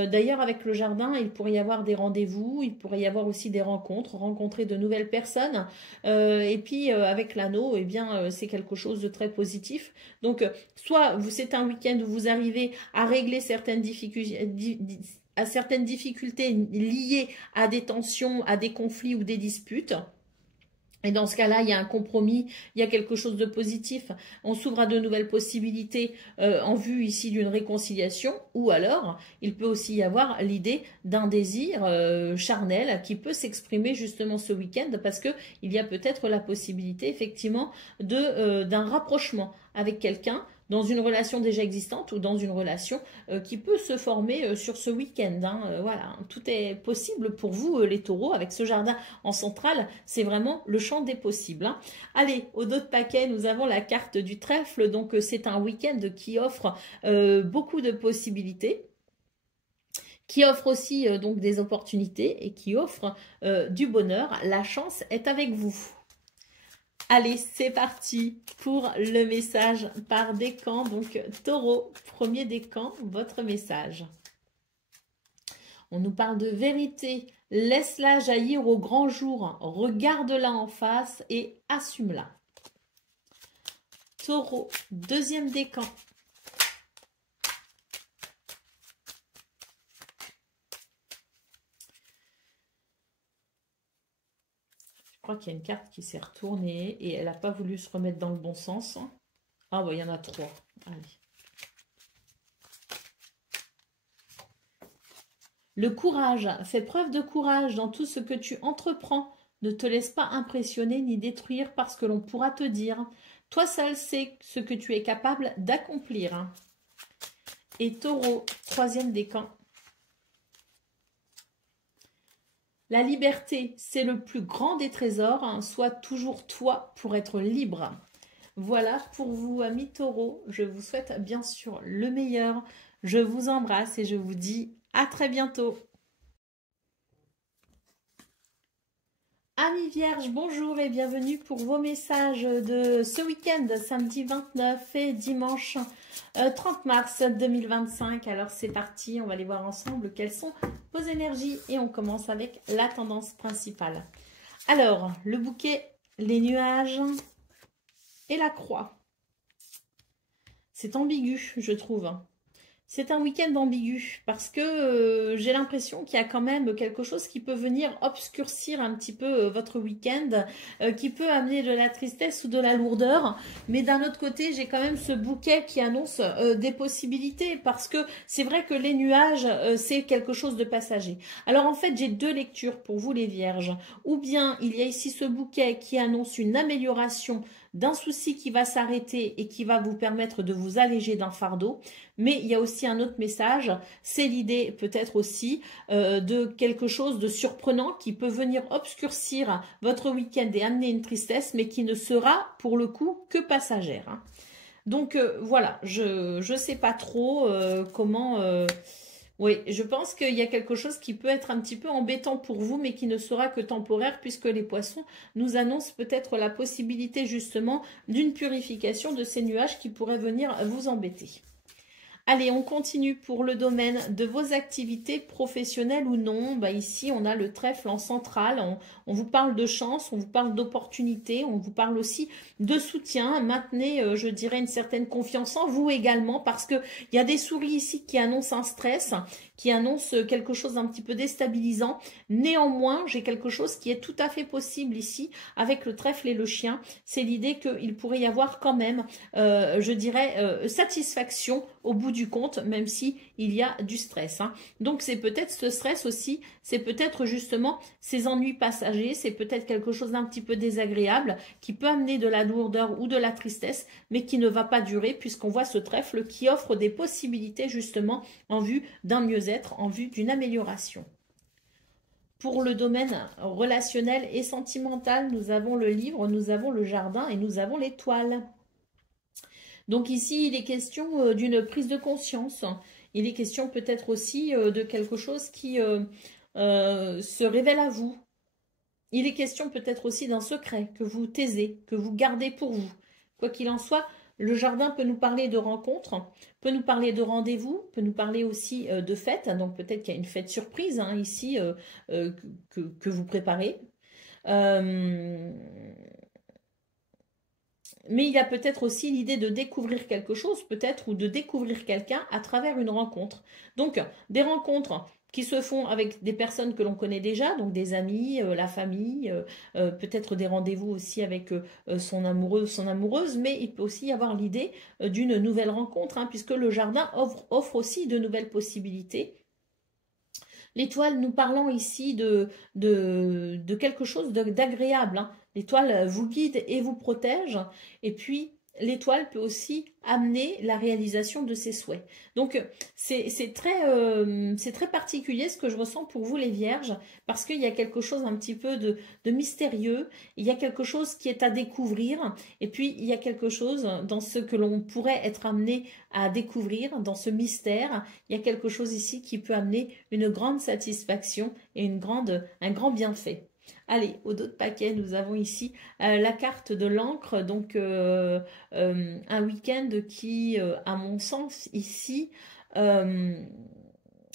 D'ailleurs, avec le jardin, il pourrait y avoir des rendez-vous, il pourrait y avoir aussi des rencontres, rencontrer de nouvelles personnes. Et puis, avec l'anneau, eh bien, c'est quelque chose de très positif. Donc, soit c'est un week-end où vous arrivez à régler certaines difficultés liées à des tensions, à des conflits ou des disputes. Et dans ce cas-là, il y a un compromis, il y a quelque chose de positif. On s'ouvre à de nouvelles possibilités en vue ici d'une réconciliation. Ou alors, il peut aussi y avoir l'idée d'un désir charnel qui peut s'exprimer justement ce week-end parce que il y a peut-être la possibilité effectivement d'un rapprochement avec quelqu'un dans une relation déjà existante ou dans une relation qui peut se former sur ce week-end, hein. Voilà, tout est possible pour vous les taureaux avec ce jardin en centrale, c'est vraiment le champ des possibles, hein. Allez, au dos de paquet, nous avons la carte du trèfle, donc c'est un week-end qui offre beaucoup de possibilités, qui offre aussi donc des opportunités et qui offre du bonheur. La chance est avec vous. Allez, c'est parti pour le message par décan. Donc, taureau, premier décan, votre message. On nous parle de vérité. Laisse-la jaillir au grand jour. Regarde-la en face et assume-la. Taureau, deuxième décan. Je crois qu'il y a une carte qui s'est retournée et elle n'a pas voulu se remettre dans le bon sens. Ah, bah, il y en a trois. Allez. Le courage. Fais preuve de courage dans tout ce que tu entreprends. Ne te laisse pas impressionner ni détruire par ce que l'on pourra te dire. Toi seul sais ce que tu es capable d'accomplir. Et taureau, troisième décan. La liberté, c'est le plus grand des trésors. Sois toujours toi pour être libre. Voilà pour vous, amis taureaux. Je vous souhaite bien sûr le meilleur. Je vous embrasse et je vous dis à très bientôt. Amis Vierges, bonjour et bienvenue pour vos messages de ce week-end, samedi 29 et dimanche 30 mars 2025. Alors c'est parti, on va aller voir ensemble quelles sont vos énergies et on commence avec la tendance principale. Alors, le bouquet, les nuages et la croix. C'est ambigu, je trouve. C'est un week-end ambigu parce que j'ai l'impression qu'il y a quand même quelque chose qui peut venir obscurcir un petit peu votre week-end, qui peut amener de la tristesse ou de la lourdeur. Mais d'un autre côté, j'ai quand même ce bouquet qui annonce des possibilités parce que c'est vrai que les nuages, c'est quelque chose de passager. Alors en fait, j'ai deux lectures pour vous les vierges. Ou bien il y a ici ce bouquet qui annonce une amélioration d'un souci qui va s'arrêter et qui va vous permettre de vous alléger d'un fardeau. Mais il y a aussi un autre message, c'est l'idée peut-être aussi de quelque chose de surprenant qui peut venir obscurcir votre week-end et amener une tristesse, mais qui ne sera pour le coup que passagère, hein. Donc voilà, je ne sais pas trop comment... Oui, je pense qu'il y a quelque chose qui peut être un petit peu embêtant pour vous, mais qui ne sera que temporaire, puisque les poissons nous annoncent peut-être la possibilité justement d'une purification de ces nuages qui pourraient venir vous embêter. Allez, on continue pour le domaine de vos activités professionnelles ou non. Bah ici, on a le trèfle en centrale. On vous parle de chance, on vous parle d'opportunité, on vous parle aussi de soutien. Maintenez, je dirais, une certaine confiance en vous également parce qu'il y a des souris ici qui annoncent un stress, qui annoncent quelque chose d'un petit peu déstabilisant. Néanmoins, j'ai quelque chose qui est tout à fait possible ici avec le trèfle et le chien. C'est l'idée qu'il pourrait y avoir quand même, je dirais, satisfaction au bout du compte, même si il y a du stress, hein. Donc c'est peut-être ce stress aussi, c'est peut-être justement ces ennuis passagers, c'est peut-être quelque chose d'un petit peu désagréable qui peut amener de la lourdeur ou de la tristesse, mais qui ne va pas durer puisqu'on voit ce trèfle qui offre des possibilités justement en vue d'un mieux-être, en vue d'une amélioration. Pour le domaine relationnel et sentimental, nous avons le livre, nous avons le jardin et nous avons l'étoile. Donc ici, il est question d'une prise de conscience. Il est question peut-être aussi de quelque chose qui se révèle à vous. Il est question peut-être aussi d'un secret que vous taisez, que vous gardez pour vous. Quoi qu'il en soit, le jardin peut nous parler de rencontres, peut nous parler de rendez-vous, peut nous parler aussi de fêtes. Donc peut-être qu'il y a une fête surprise hein, ici que vous préparez. Mais il y a peut-être aussi l'idée de découvrir quelque chose, peut-être, ou de découvrir quelqu'un à travers une rencontre. Donc, des rencontres qui se font avec des personnes que l'on connaît déjà, donc des amis, la famille, peut-être des rendez-vous aussi avec son amoureux ou son amoureuse, mais il peut aussi y avoir l'idée d'une nouvelle rencontre, hein, puisque le jardin offre aussi de nouvelles possibilités. L'étoile nous parlant ici de quelque chose d'agréable. Hein. L'étoile vous guide et vous protège. Et puis, l'étoile peut aussi amener la réalisation de ses souhaits. Donc, c'est très particulier ce que je ressens pour vous les Vierges, parce qu'il y a quelque chose un petit peu de mystérieux, il y a quelque chose qui est à découvrir, et puis il y a quelque chose dans ce que l'on pourrait être amené à découvrir, dans ce mystère, il y a quelque chose ici qui peut amener une grande satisfaction et un grand bienfait. Allez, au dos de paquet, nous avons ici la carte de l'encre, donc un week-end qui, à mon sens, ici, va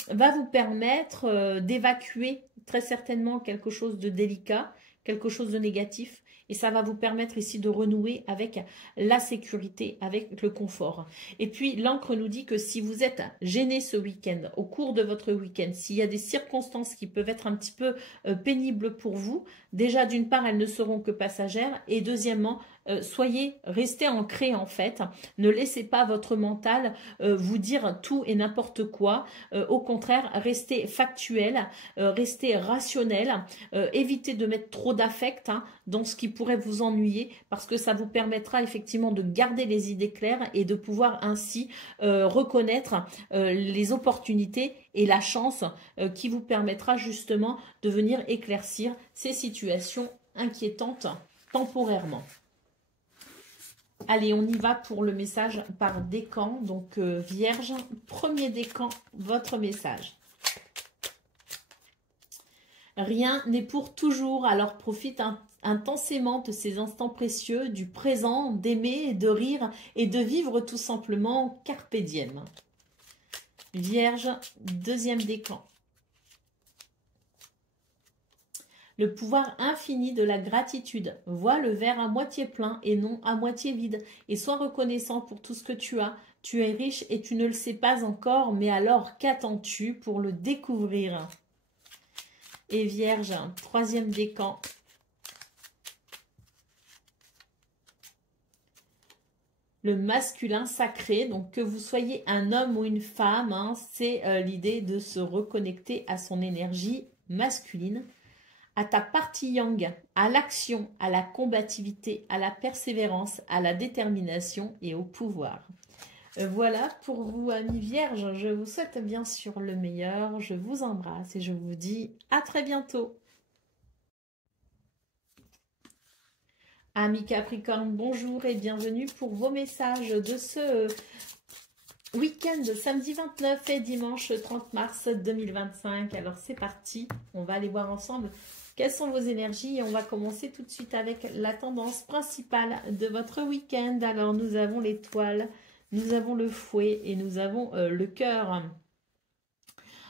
vous permettre d'évacuer très certainement quelque chose de délicat, quelque chose de négatif, et ça va vous permettre ici de renouer avec la sécurité, avec le confort. Et puis, l'encre nous dit que si vous êtes gêné ce week-end, au cours de votre week-end, s'il y a des circonstances qui peuvent être un petit peu pénibles pour vous, déjà, d'une part, elles ne seront que passagères, et deuxièmement, restez ancrés en fait. Ne laissez pas votre mental vous dire tout et n'importe quoi. Au contraire, restez factuel, restez rationnel, évitez de mettre trop d'affect hein, dans ce qui pourrait vous ennuyer parce que ça vous permettra effectivement de garder les idées claires et de pouvoir ainsi reconnaître les opportunités et la chance qui vous permettra justement de venir éclaircir ces situations inquiétantes temporairement. Allez, on y va pour le message par décan. Donc, Vierge, premier décan, votre message. Rien n'est pour toujours, alors profite intensément de ces instants précieux, du présent, d'aimer, de rire et de vivre tout simplement carpe diem. Vierge, deuxième décan. Le pouvoir infini de la gratitude. Vois le verre à moitié plein et non à moitié vide. Et sois reconnaissant pour tout ce que tu as. Tu es riche et tu ne le sais pas encore, mais alors qu'attends-tu pour le découvrir? Et Vierge, troisième décan. Le masculin sacré, donc que vous soyez un homme ou une femme, hein, c'est l'idée de se reconnecter à son énergie masculine, à ta partie yang, à l'action, à la combativité, à la persévérance, à la détermination et au pouvoir. Voilà pour vous, amis Vierges. Je vous souhaite bien sûr le meilleur. Je vous embrasse et je vous dis à très bientôt. Amis Capricorne, bonjour et bienvenue pour vos messages de ce week-end, samedi 29 et dimanche 30 mars 2025. Alors c'est parti, on va aller voir ensemble quelles sont vos énergies et on va commencer tout de suite avec la tendance principale de votre week-end. Alors nous avons l'étoile, nous avons le fouet et nous avons le cœur.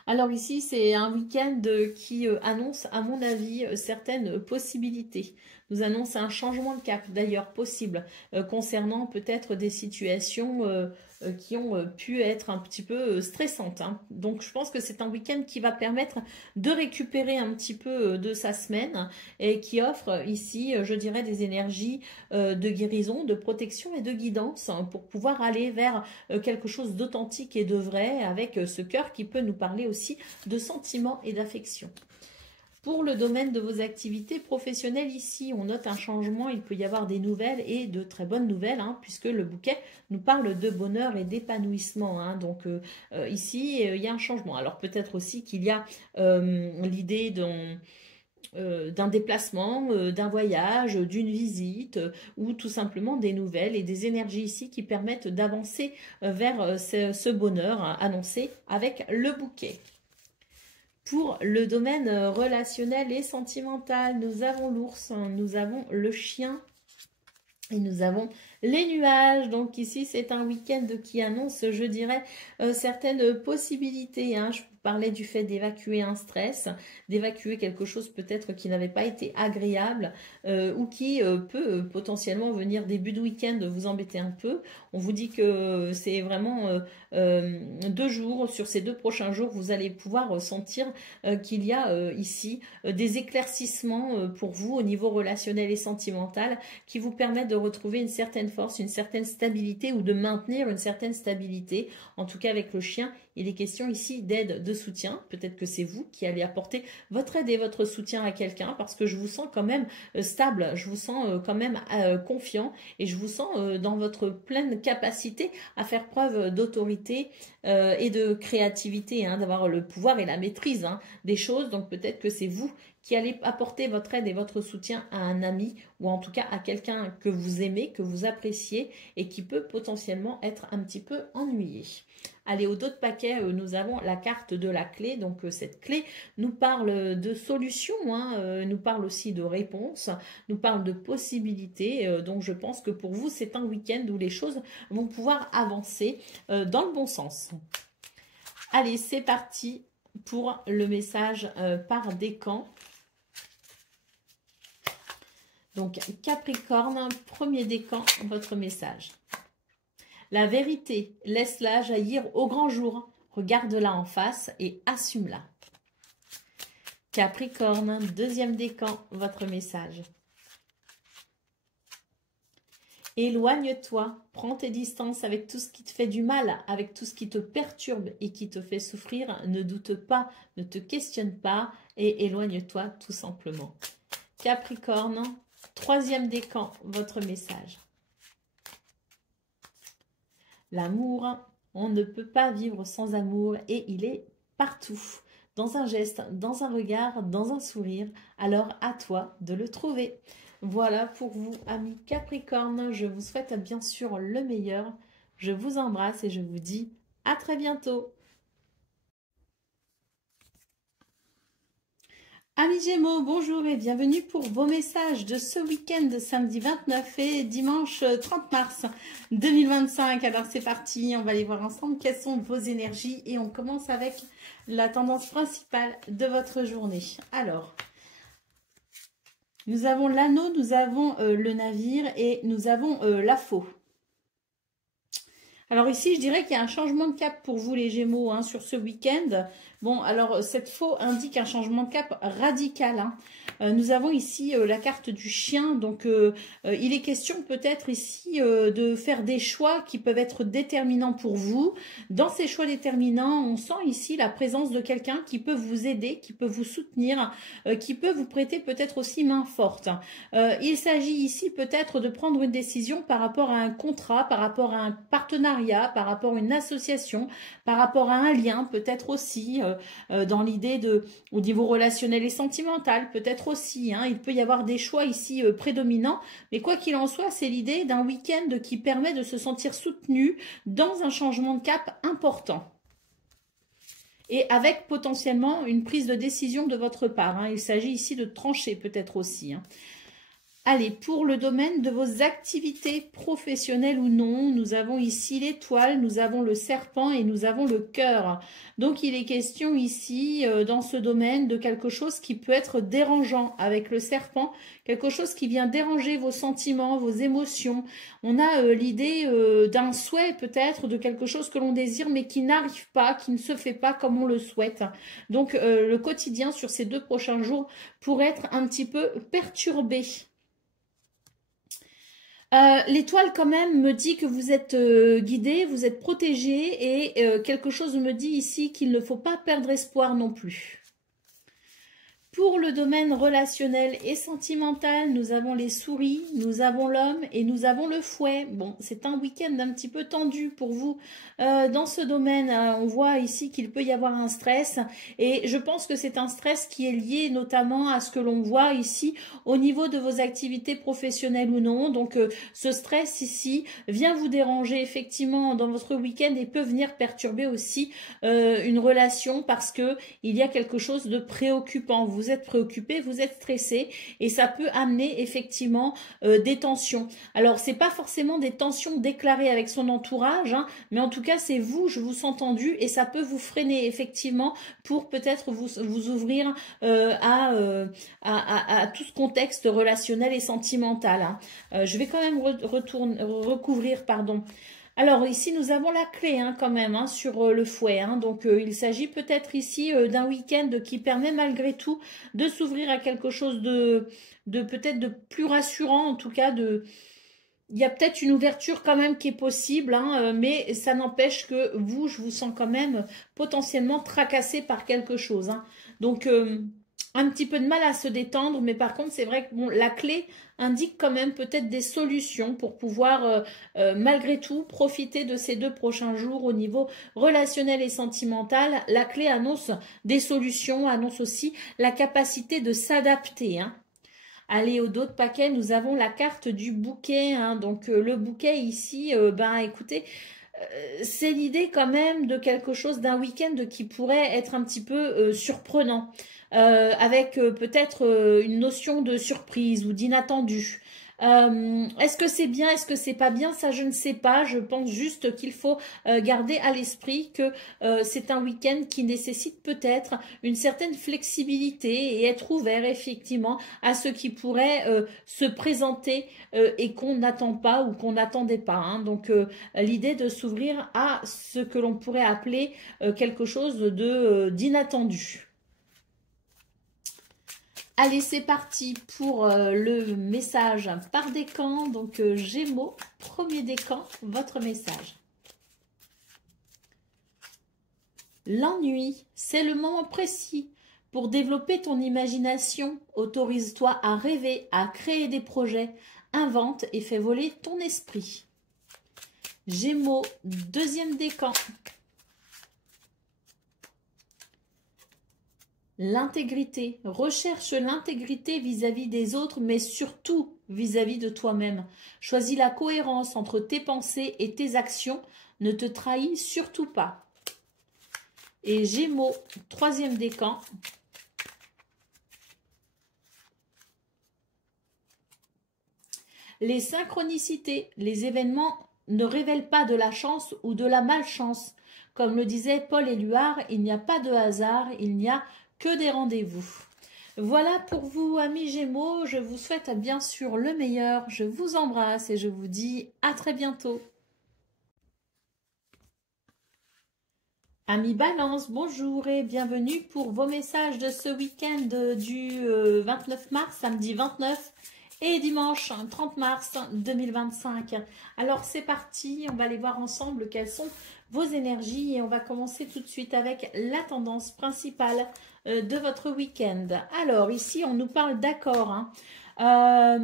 Alors ici, c'est un week-end qui annonce, à mon avis, certaines possibilités. Nous annonce un changement de cap, d'ailleurs, possible, concernant peut-être des situations qui ont pu être un petit peu stressantes. Hein. Donc, je pense que c'est un week-end qui va permettre de récupérer un petit peu de sa semaine et qui offre ici, je dirais, des énergies de guérison, de protection et de guidance hein, pour pouvoir aller vers quelque chose d'authentique et de vrai avec ce cœur qui peut nous parler aussi de sentiments et d'affection. Pour le domaine de vos activités professionnelles, ici, on note un changement. Il peut y avoir des nouvelles et de très bonnes nouvelles, hein, puisque le bouquet nous parle de bonheur et d'épanouissement. Hein. Donc, ici, il y a un changement. Alors, peut-être aussi qu'il y a l'idée d'un déplacement, d'un voyage, d'une visite ou tout simplement des nouvelles et des énergies ici qui permettent d'avancer vers ce bonheur annoncé avec le bouquet. Pour le domaine relationnel et sentimental, nous avons l'ours, nous avons le chien et nous avons les nuages. Donc ici, c'est un week-end qui annonce, je dirais, certaines possibilités. Je vous parlais du fait d'évacuer un stress, d'évacuer quelque chose peut-être qui n'avait pas été agréable ou qui peut potentiellement venir début de week-end vous embêter un peu. On vous dit que c'est vraiment 2 jours, sur ces 2 prochains jours, vous allez pouvoir sentir qu'il y a ici des éclaircissements pour vous au niveau relationnel et sentimental qui vous permettent de retrouver une certaine force, une certaine stabilité ou de maintenir une certaine stabilité. En tout cas, avec le chien, il est question ici d'aide, de soutien. Peut-être que c'est vous qui allez apporter votre aide et votre soutien à quelqu'un parce que je vous sens quand même stable, je vous sens quand même confiant et je vous sens dans votre pleine capacité à faire preuve d'autorité et de créativité, d'avoir le pouvoir et la maîtrise des choses. Donc peut-être que c'est vous qui allez apporter votre aide et votre soutien à un ami ou en tout cas à quelqu'un que vous aimez, que vous appréciez et qui peut potentiellement être un petit peu ennuyé. Allez, au dos de paquet, nous avons la carte de la clé. Donc, cette clé nous parle de solutions, nous parle aussi de réponses, nous parle de possibilités. Donc, je pense que pour vous, c'est un week-end où les choses vont pouvoir avancer dans le bon sens. Allez, c'est parti pour le message par décan. Donc, Capricorne, premier décan, votre message. La vérité, laisse-la jaillir au grand jour. Regarde-la en face et assume-la. Capricorne, deuxième décan, votre message. Éloigne-toi, prends tes distances avec tout ce qui te fait du mal, avec tout ce qui te perturbe et qui te fait souffrir. Ne doute pas, ne te questionne pas et éloigne-toi tout simplement. Capricorne, troisième décan, votre message. L'amour, on ne peut pas vivre sans amour et il est partout. Dans un geste, dans un regard, dans un sourire. Alors à toi de le trouver. Voilà pour vous, amis Capricorne. Je vous souhaite bien sûr le meilleur. Je vous embrasse et je vous dis à très bientôt. Amis Gémeaux, bonjour et bienvenue pour vos messages de ce week-end de samedi 29 et dimanche 30 mars 2025. Alors c'est parti, on va aller voir ensemble quelles sont vos énergies et on commence avec la tendance principale de votre journée. Alors, nous avons l'anneau, nous avons le navire et nous avons la faux. Alors ici, je dirais qu'il y a un changement de cap pour vous les Gémeaux sur ce week-end. Bon, alors cette faux indique un changement de cap radical. Nous avons ici la carte du chien. Donc, il est question peut-être ici de faire des choix qui peuvent être déterminants pour vous. Dans ces choix déterminants, on sent ici la présence de quelqu'un qui peut vous aider, qui peut vous soutenir, qui peut vous prêter peut-être aussi main forte. Il s'agit ici peut-être de prendre une décision par rapport à un contrat, par rapport à un partenariat, par rapport à une association, par rapport à un lien peut-être aussi, dans l'idée au niveau relationnel et sentimental peut-être aussi. Il peut y avoir des choix ici prédominants, mais quoi qu'il en soit, c'est l'idée d'un week-end qui permet de se sentir soutenu dans un changement de cap important. Et avec potentiellement une prise de décision de votre part. Il s'agit ici de trancher peut-être aussi. Allez, pour le domaine de vos activités professionnelles ou non, nous avons ici l'étoile, nous avons le serpent et nous avons le cœur. Donc, il est question ici, dans ce domaine, de quelque chose qui peut être dérangeant avec le serpent, quelque chose qui vient déranger vos sentiments, vos émotions. On a l'idée d'un souhait peut-être, de quelque chose que l'on désire mais qui n'arrive pas, qui ne se fait pas comme on le souhaite. Donc, le quotidien sur ces 2 prochains jours pourrait être un petit peu perturbé. L'étoile quand même me dit que vous êtes guidé, vous êtes protégé et quelque chose me dit ici qu'il ne faut pas perdre espoir non plus. Pour le domaine relationnel et sentimental, nous avons les souris, nous avons l'homme et nous avons le fouet. Bon, c'est un week-end un petit peu tendu pour vous dans ce domaine. On voit ici qu'il peut y avoir un stress et je pense que c'est un stress qui est lié notamment à ce que l'on voit ici au niveau de vos activités professionnelles ou non. Donc, ce stress ici vient vous déranger effectivement dans votre week-end et peut venir perturber aussi une relation parce que il y a quelque chose de préoccupant. Vous êtes préoccupé, vous êtes stressé et ça peut amener effectivement des tensions. Alors, c'est pas forcément des tensions déclarées avec son entourage, hein, mais en tout cas, c'est vous, je vous sens tendu et ça peut vous freiner effectivement pour peut-être vous ouvrir à tout ce contexte relationnel et sentimental. Hein. Je vais quand même recouvrir, pardon. Alors ici, nous avons la clé hein, quand même hein, sur le fouet. Hein. Donc il s'agit peut-être ici d'un week-end qui permet malgré tout de s'ouvrir à quelque chose de peut-être de plus rassurant. En tout cas, il y a peut-être une ouverture quand même qui est possible, hein, mais ça n'empêche que vous, je vous sens quand même potentiellement tracassé par quelque chose. Hein. Donc un petit peu de mal à se détendre, mais par contre, c'est vrai que bon, la clé indique quand même peut-être des solutions pour pouvoir, malgré tout, profiter de ces 2 prochains jours au niveau relationnel et sentimental. La clé annonce des solutions, annonce aussi la capacité de s'adapter. Hein. Allez, au dos de paquet, nous avons la carte du bouquet. Hein. Donc, le bouquet ici, ben écoutez, c'est l'idée quand même de quelque chose, d'un week-end qui pourrait être un petit peu surprenant. Avec peut-être une notion de surprise ou d'inattendu. Est-ce que c'est bien, est-ce que c'est pas bien? Ça, je ne sais pas. Je pense juste qu'il faut garder à l'esprit que c'est un week-end qui nécessite peut-être une certaine flexibilité et être ouvert effectivement à ce qui pourrait se présenter et qu'on n'attend pas ou qu'on n'attendait pas. Hein. Donc, l'idée de s'ouvrir à ce que l'on pourrait appeler quelque chose d'inattendu. Allez, c'est parti pour le message par décan. Donc, Gémeaux, premier décan, votre message. L'ennui, c'est le moment précis pour développer ton imagination. Autorise-toi à rêver, à créer des projets. Invente et fais voler ton esprit. Gémeaux, deuxième décan. L'intégrité. Recherche l'intégrité vis-à-vis des autres, mais surtout vis-à-vis de toi-même. Choisis la cohérence entre tes pensées et tes actions. Ne te trahis surtout pas. Et Gémeaux, troisième décan. Les synchronicités, les événements ne révèlent pas de la chance ou de la malchance. Comme le disait Paul Éluard, il n'y a pas de hasard, il n'y a que des rendez-vous. Voilà pour vous, amis Gémeaux. Je vous souhaite bien sûr le meilleur. Je vous embrasse et je vous dis à très bientôt. Amis Balance, bonjour et bienvenue pour vos messages de ce week-end du 29 mars, samedi 29 et dimanche 30 mars 2025. Alors c'est parti, on va aller voir ensemble quelles sont vos énergies et on va commencer tout de suite avec la tendance principale de votre week-end. Alors ici on nous parle d'accord, hein. On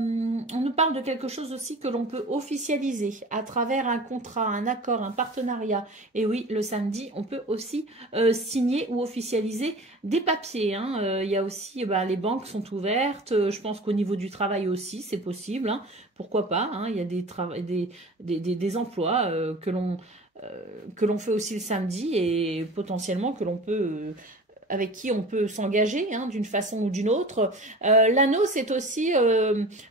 nous parle de quelque chose aussi que l'on peut officialiser à travers un contrat, un accord, un partenariat. Et oui, le samedi, on peut aussi signer ou officialiser des papiers. Hein. Il y a aussi, les banques sont ouvertes. Je pense qu'au niveau du travail aussi, c'est possible. Hein. Pourquoi pas, hein. Il y a des emplois que l'on fait aussi le samedi et potentiellement que l'on peut... avec qui on peut s'engager hein, d'une façon ou d'une autre. L'anneau, c'est aussi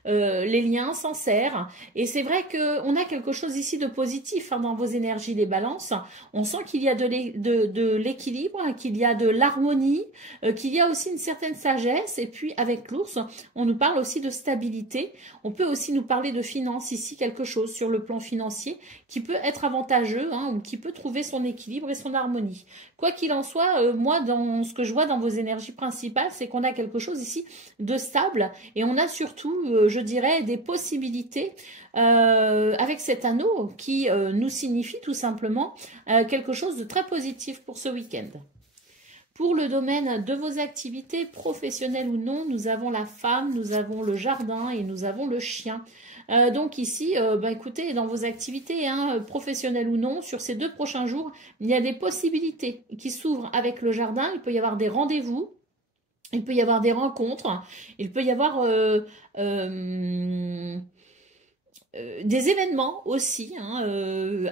les liens sincères. Et c'est vrai qu'on a quelque chose ici de positif hein, dans vos énergies, les balances. On sent qu'il y a de l'équilibre, qu'il y a de l'harmonie, qu'il y a aussi une certaine sagesse. Et puis, avec l'ours, on nous parle aussi de stabilité. On peut aussi nous parler de finances ici, quelque chose sur le plan financier qui peut être avantageux hein, ou qui peut trouver son équilibre et son harmonie. Quoi qu'il en soit, moi, dans ce que je vois dans vos énergies principales, c'est qu'on a quelque chose ici de stable et on a surtout, je dirais, des possibilités avec cet anneau qui nous signifie tout simplement quelque chose de très positif pour ce week-end. Pour le domaine de vos activités professionnelles ou non, nous avons la femme, nous avons le jardin et nous avons le chien. Donc ici, écoutez, dans vos activités professionnelles ou non, sur ces 2 prochains jours, il y a des possibilités qui s'ouvrent avec le jardin. Il peut y avoir des rendez-vous, il peut y avoir des rencontres, il peut y avoir des événements aussi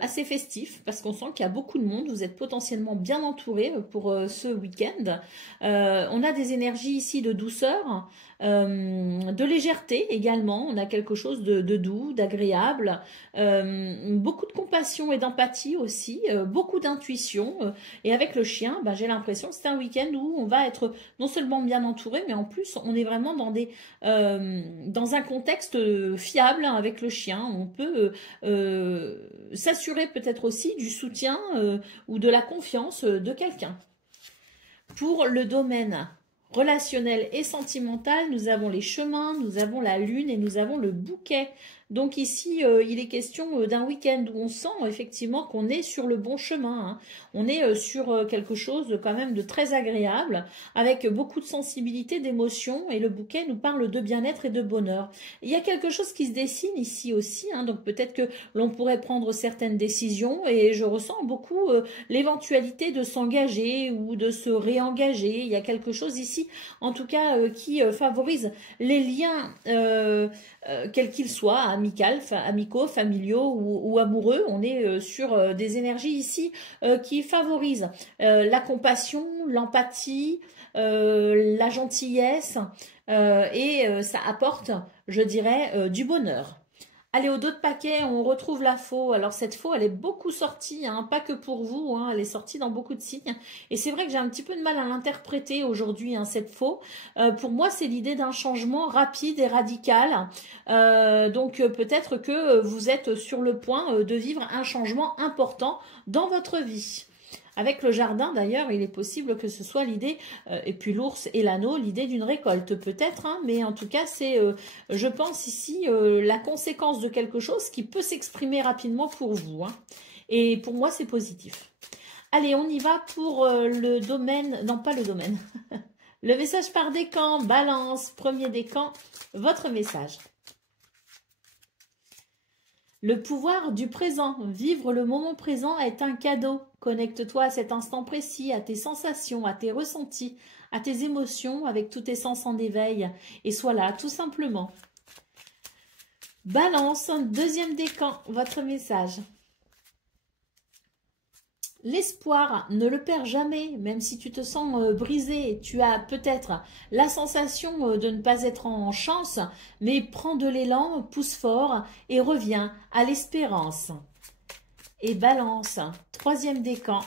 assez festifs parce qu'on sent qu'il y a beaucoup de monde, vous êtes potentiellement bien entouré pour ce week-end. On a des énergies ici de douceur, de légèreté également, on a quelque chose de doux, d'agréable, beaucoup de compassion et d'empathie aussi, beaucoup d'intuition et avec le chien, j'ai l'impression que c'est un week-end où on va être non seulement bien entouré mais en plus on est vraiment dans un contexte fiable avec le chien. On peut s'assurer peut-être aussi du soutien ou de la confiance de quelqu'un. Pour le domaine relationnel et sentimental, nous avons les chemins, nous avons la lune et nous avons le bouquet. Donc ici, il est question d'un week-end où on sent effectivement qu'on est sur le bon chemin. On est sur quelque chose de quand même de très agréable, avec beaucoup de sensibilité, d'émotion, et le bouquet nous parle de bien-être et de bonheur. Il y a quelque chose qui se dessine ici aussi, donc peut-être que l'on pourrait prendre certaines décisions, et je ressens beaucoup l'éventualité de s'engager ou de se réengager. Il y a quelque chose ici, en tout cas, qui favorise les liens quels qu'ils soient, amicaux, familiaux ou amoureux. On est sur des énergies ici qui favorisent la compassion, l'empathie, la gentillesse et ça apporte, je dirais, du bonheur. Allez, au dos de paquet, on retrouve la faux. Alors, cette faux, elle est beaucoup sortie, pas que pour vous, elle est sortie dans beaucoup de signes. Et c'est vrai que j'ai un petit peu de mal à l'interpréter aujourd'hui, cette faux. Pour moi, c'est l'idée d'un changement rapide et radical. Donc, peut-être que vous êtes sur le point de vivre un changement important dans votre vie. Avec le jardin, d'ailleurs, il est possible que ce soit l'idée, et puis l'ours et l'anneau, l'idée d'une récolte peut-être, mais en tout cas, c'est, je pense ici, la conséquence de quelque chose qui peut s'exprimer rapidement pour vous. Et pour moi, c'est positif. Allez, on y va pour le domaine, non pas le domaine, le message par décan, balance, premier décan, votre message. Le pouvoir du présent, vivre le moment présent est un cadeau. Connecte-toi à cet instant précis, à tes sensations, à tes ressentis, à tes émotions avec tous tes sens en éveil et sois là tout simplement. Balance, deuxième décan, votre message. L'espoir, ne le perds jamais, même si tu te sens brisé, tu as peut-être la sensation de ne pas être en chance, mais prends de l'élan, pousse fort et reviens à l'espérance. Et balance, troisième décan.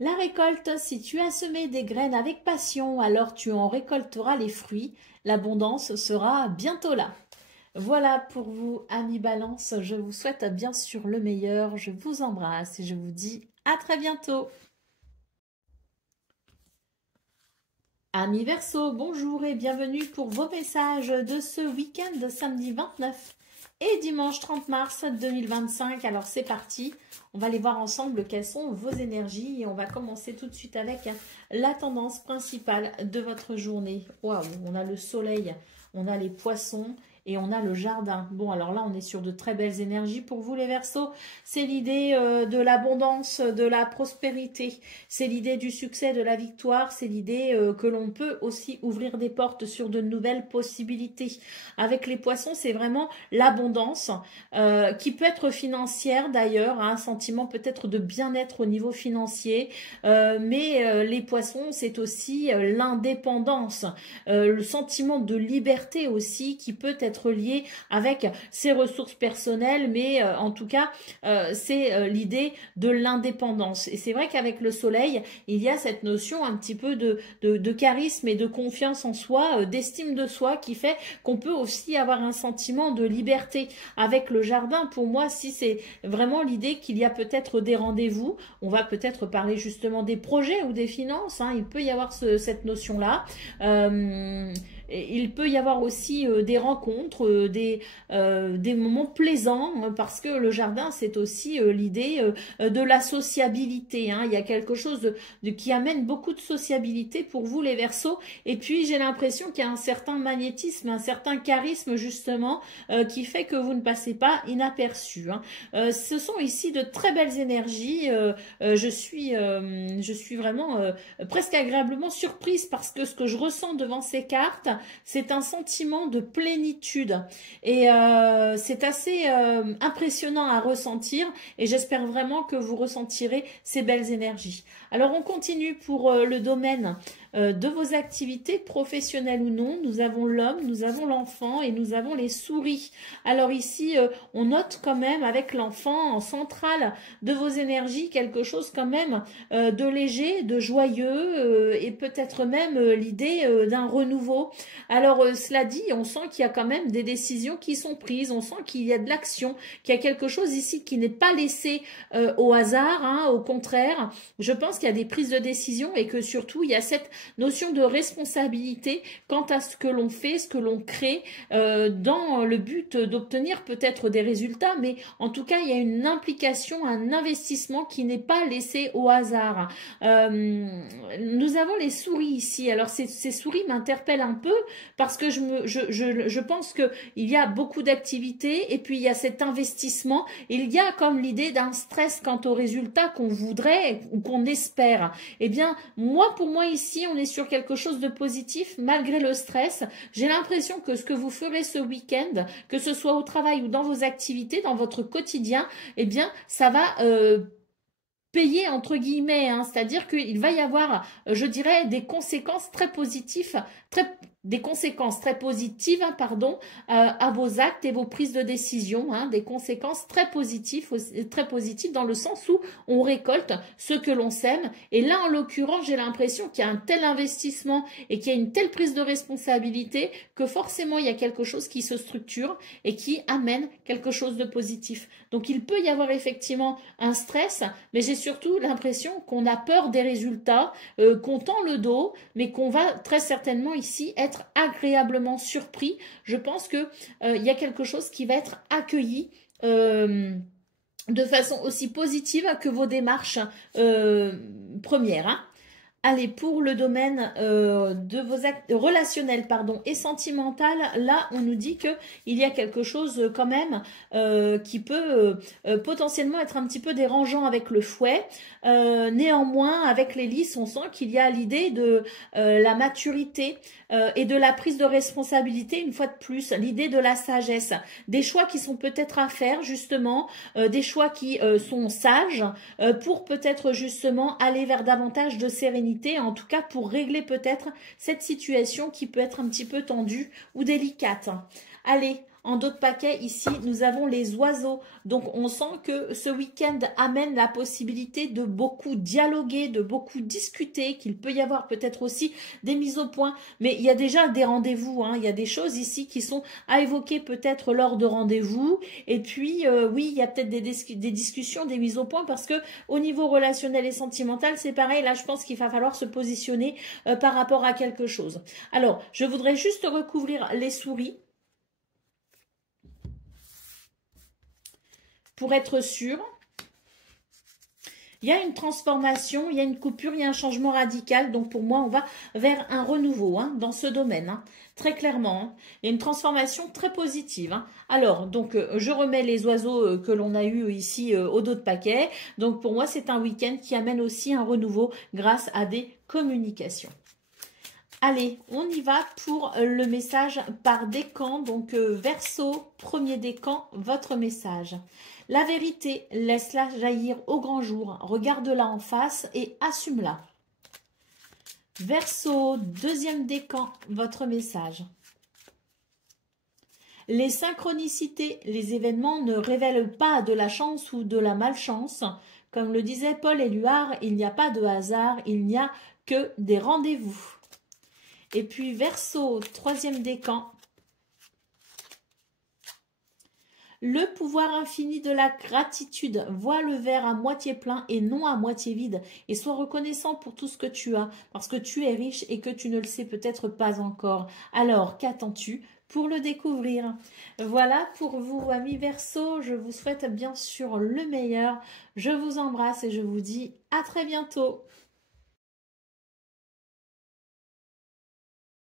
La récolte, si tu as semé des graines avec passion, alors tu en récolteras les fruits. L'abondance sera bientôt là. Voilà pour vous, amis Balance. Je vous souhaite bien sûr le meilleur. Je vous embrasse et je vous dis à très bientôt. Amis Verseau, bonjour et bienvenue pour vos messages de ce week-end de samedi 29 et dimanche 30 mars 2025. Alors c'est parti, on va aller voir ensemble quelles sont vos énergies et on va commencer tout de suite avec la tendance principale de votre journée. Waouh, on a le soleil, on a les poissons et on a le jardin. Bon, alors là, on est sur de très belles énergies pour vous, les Verseaux. C'est l'idée de l'abondance, de la prospérité. C'est l'idée du succès, de la victoire. C'est l'idée que l'on peut aussi ouvrir des portes sur de nouvelles possibilités. Avec les poissons, c'est vraiment l'abondance qui peut être financière d'ailleurs. Un sentiment peut-être de bien-être au niveau financier. Mais les poissons, c'est aussi l'indépendance. Le sentiment de liberté aussi qui peut être lié avec ses ressources personnelles, mais en tout cas, c'est l'idée de l'indépendance. Et c'est vrai qu'avec le soleil, il y a cette notion un petit peu de charisme et de confiance en soi, d'estime de soi, qui fait qu'on peut aussi avoir un sentiment de liberté. Avec le jardin, pour moi, si c'est vraiment l'idée qu'il y a peut-être des rendez-vous, on va peut-être parler justement des projets ou des finances, il peut y avoir cette notion-là. il peut y avoir aussi des rencontres, des moments plaisants, parce que le jardin, c'est aussi l'idée de la sociabilité. Hein. Il y a quelque chose qui amène beaucoup de sociabilité pour vous, les Verseaux. Et puis, j'ai l'impression qu'il y a un certain magnétisme, un certain charisme, justement, qui fait que vous ne passez pas inaperçu. Hein. Ce sont ici de très belles énergies. Je suis vraiment presque agréablement surprise parce que ce que je ressens devant ces cartes, c'est un sentiment de plénitude. Et c'est assez impressionnant à ressentir et j'espère vraiment que vous ressentirez ces belles énergies. Alors on continue pour le domaine de vos activités professionnelles ou non. Nous avons l'homme, nous avons l'enfant et nous avons les souris. Alors ici, on note quand même avec l'enfant en centrale de vos énergies quelque chose quand même de léger, de joyeux et peut-être même l'idée d'un renouveau. Alors cela dit, on sent qu'il y a quand même des décisions qui sont prises, on sent qu'il y a de l'action, qu'il y a quelque chose ici qui n'est pas laissé au hasard, hein, au contraire. Je pense qu'il y a des prises de décision et que surtout il y a cette notion de responsabilité quant à ce que l'on fait, ce que l'on crée, dans le but d'obtenir peut-être des résultats, mais en tout cas, il y a une implication, un investissement qui n'est pas laissé au hasard. Nous avons les souris ici. Alors, ces souris m'interpellent un peu parce que je pense qu'il y a beaucoup d'activités et puis il y a cet investissement. Il y a comme l'idée d'un stress quant aux résultats qu'on voudrait ou qu'on espère. Eh bien, pour moi ici, on est sur quelque chose de positif malgré le stress. J'ai l'impression que ce que vous ferez ce week-end, que ce soit au travail ou dans vos activités, dans votre quotidien, eh bien, ça va payer entre guillemets, hein, c'est-à-dire qu'il va y avoir, je dirais, des conséquences très positives, pardon, à vos actes et vos prises de décision, hein, des conséquences très positives dans le sens où on récolte ce que l'on sème. Et là, en l'occurrence, j'ai l'impression qu'il y a un tel investissement et qu'il y a une telle prise de responsabilité que forcément, il y a quelque chose qui se structure et qui amène quelque chose de positif. Donc, il peut y avoir effectivement un stress, mais j'ai surtout l'impression qu'on a peur des résultats, qu'on tend le dos, mais qu'on va très certainement ici être agréablement surpris. Je pense que il y a quelque chose qui va être accueilli de façon aussi positive que vos démarches premières. Hein. Allez, pour le domaine de vos actes relationnels et sentimental, là, on nous dit que il y a quelque chose quand même qui peut potentiellement être un petit peu dérangeant avec le fouet. Néanmoins, avec les lys, on sent qu'il y a l'idée de la maturité et de la prise de responsabilité, une fois de plus, l'idée de la sagesse. Des choix qui sont peut-être à faire, justement, des choix qui sont sages pour peut-être justement aller vers davantage de sérénité, en tout cas pour régler peut-être cette situation qui peut être un petit peu tendue ou délicate. Allez, en d'autres paquets, ici, nous avons les oiseaux. Donc, on sent que ce week-end amène la possibilité de beaucoup dialoguer, de beaucoup discuter, qu'il peut y avoir peut-être aussi des mises au point. Mais il y a déjà des rendez-vous, hein. Il y a des choses ici qui sont à évoquer peut-être lors de rendez-vous. Et puis, oui, il y a peut-être des discussions, des mises au point parce que au niveau relationnel et sentimental, c'est pareil. Là, je pense qu'il va falloir se positionner par rapport à quelque chose. Alors, je voudrais juste recouvrir les souris. Pour être sûr, il y a une transformation, il y a une coupure, il y a un changement radical. Donc pour moi, on va vers un renouveau dans ce domaine, très clairement. Hein. Il y a une transformation très positive. Hein. Alors, donc je remets les oiseaux que l'on a eu ici au dos de paquet. Donc pour moi, c'est un week-end qui amène aussi un renouveau grâce à des communications. Allez, on y va pour le message par décan. Donc, Verseau, premier décan, votre message. La vérité, laisse-la jaillir au grand jour. Regarde-la en face et assume-la. Verseau, deuxième décan, votre message. Les synchronicités, les événements ne révèlent pas de la chance ou de la malchance. Comme le disait Paul Éluard, il n'y a pas de hasard, il n'y a que des rendez-vous. Et puis, Verseau, troisième décan. Le pouvoir infini de la gratitude. Vois le verre à moitié plein et non à moitié vide. Et sois reconnaissant pour tout ce que tu as, parce que tu es riche et que tu ne le sais peut-être pas encore. Alors, qu'attends-tu pour le découvrir? Voilà pour vous, amis Verseau. Je vous souhaite bien sûr le meilleur. Je vous embrasse et je vous dis à très bientôt.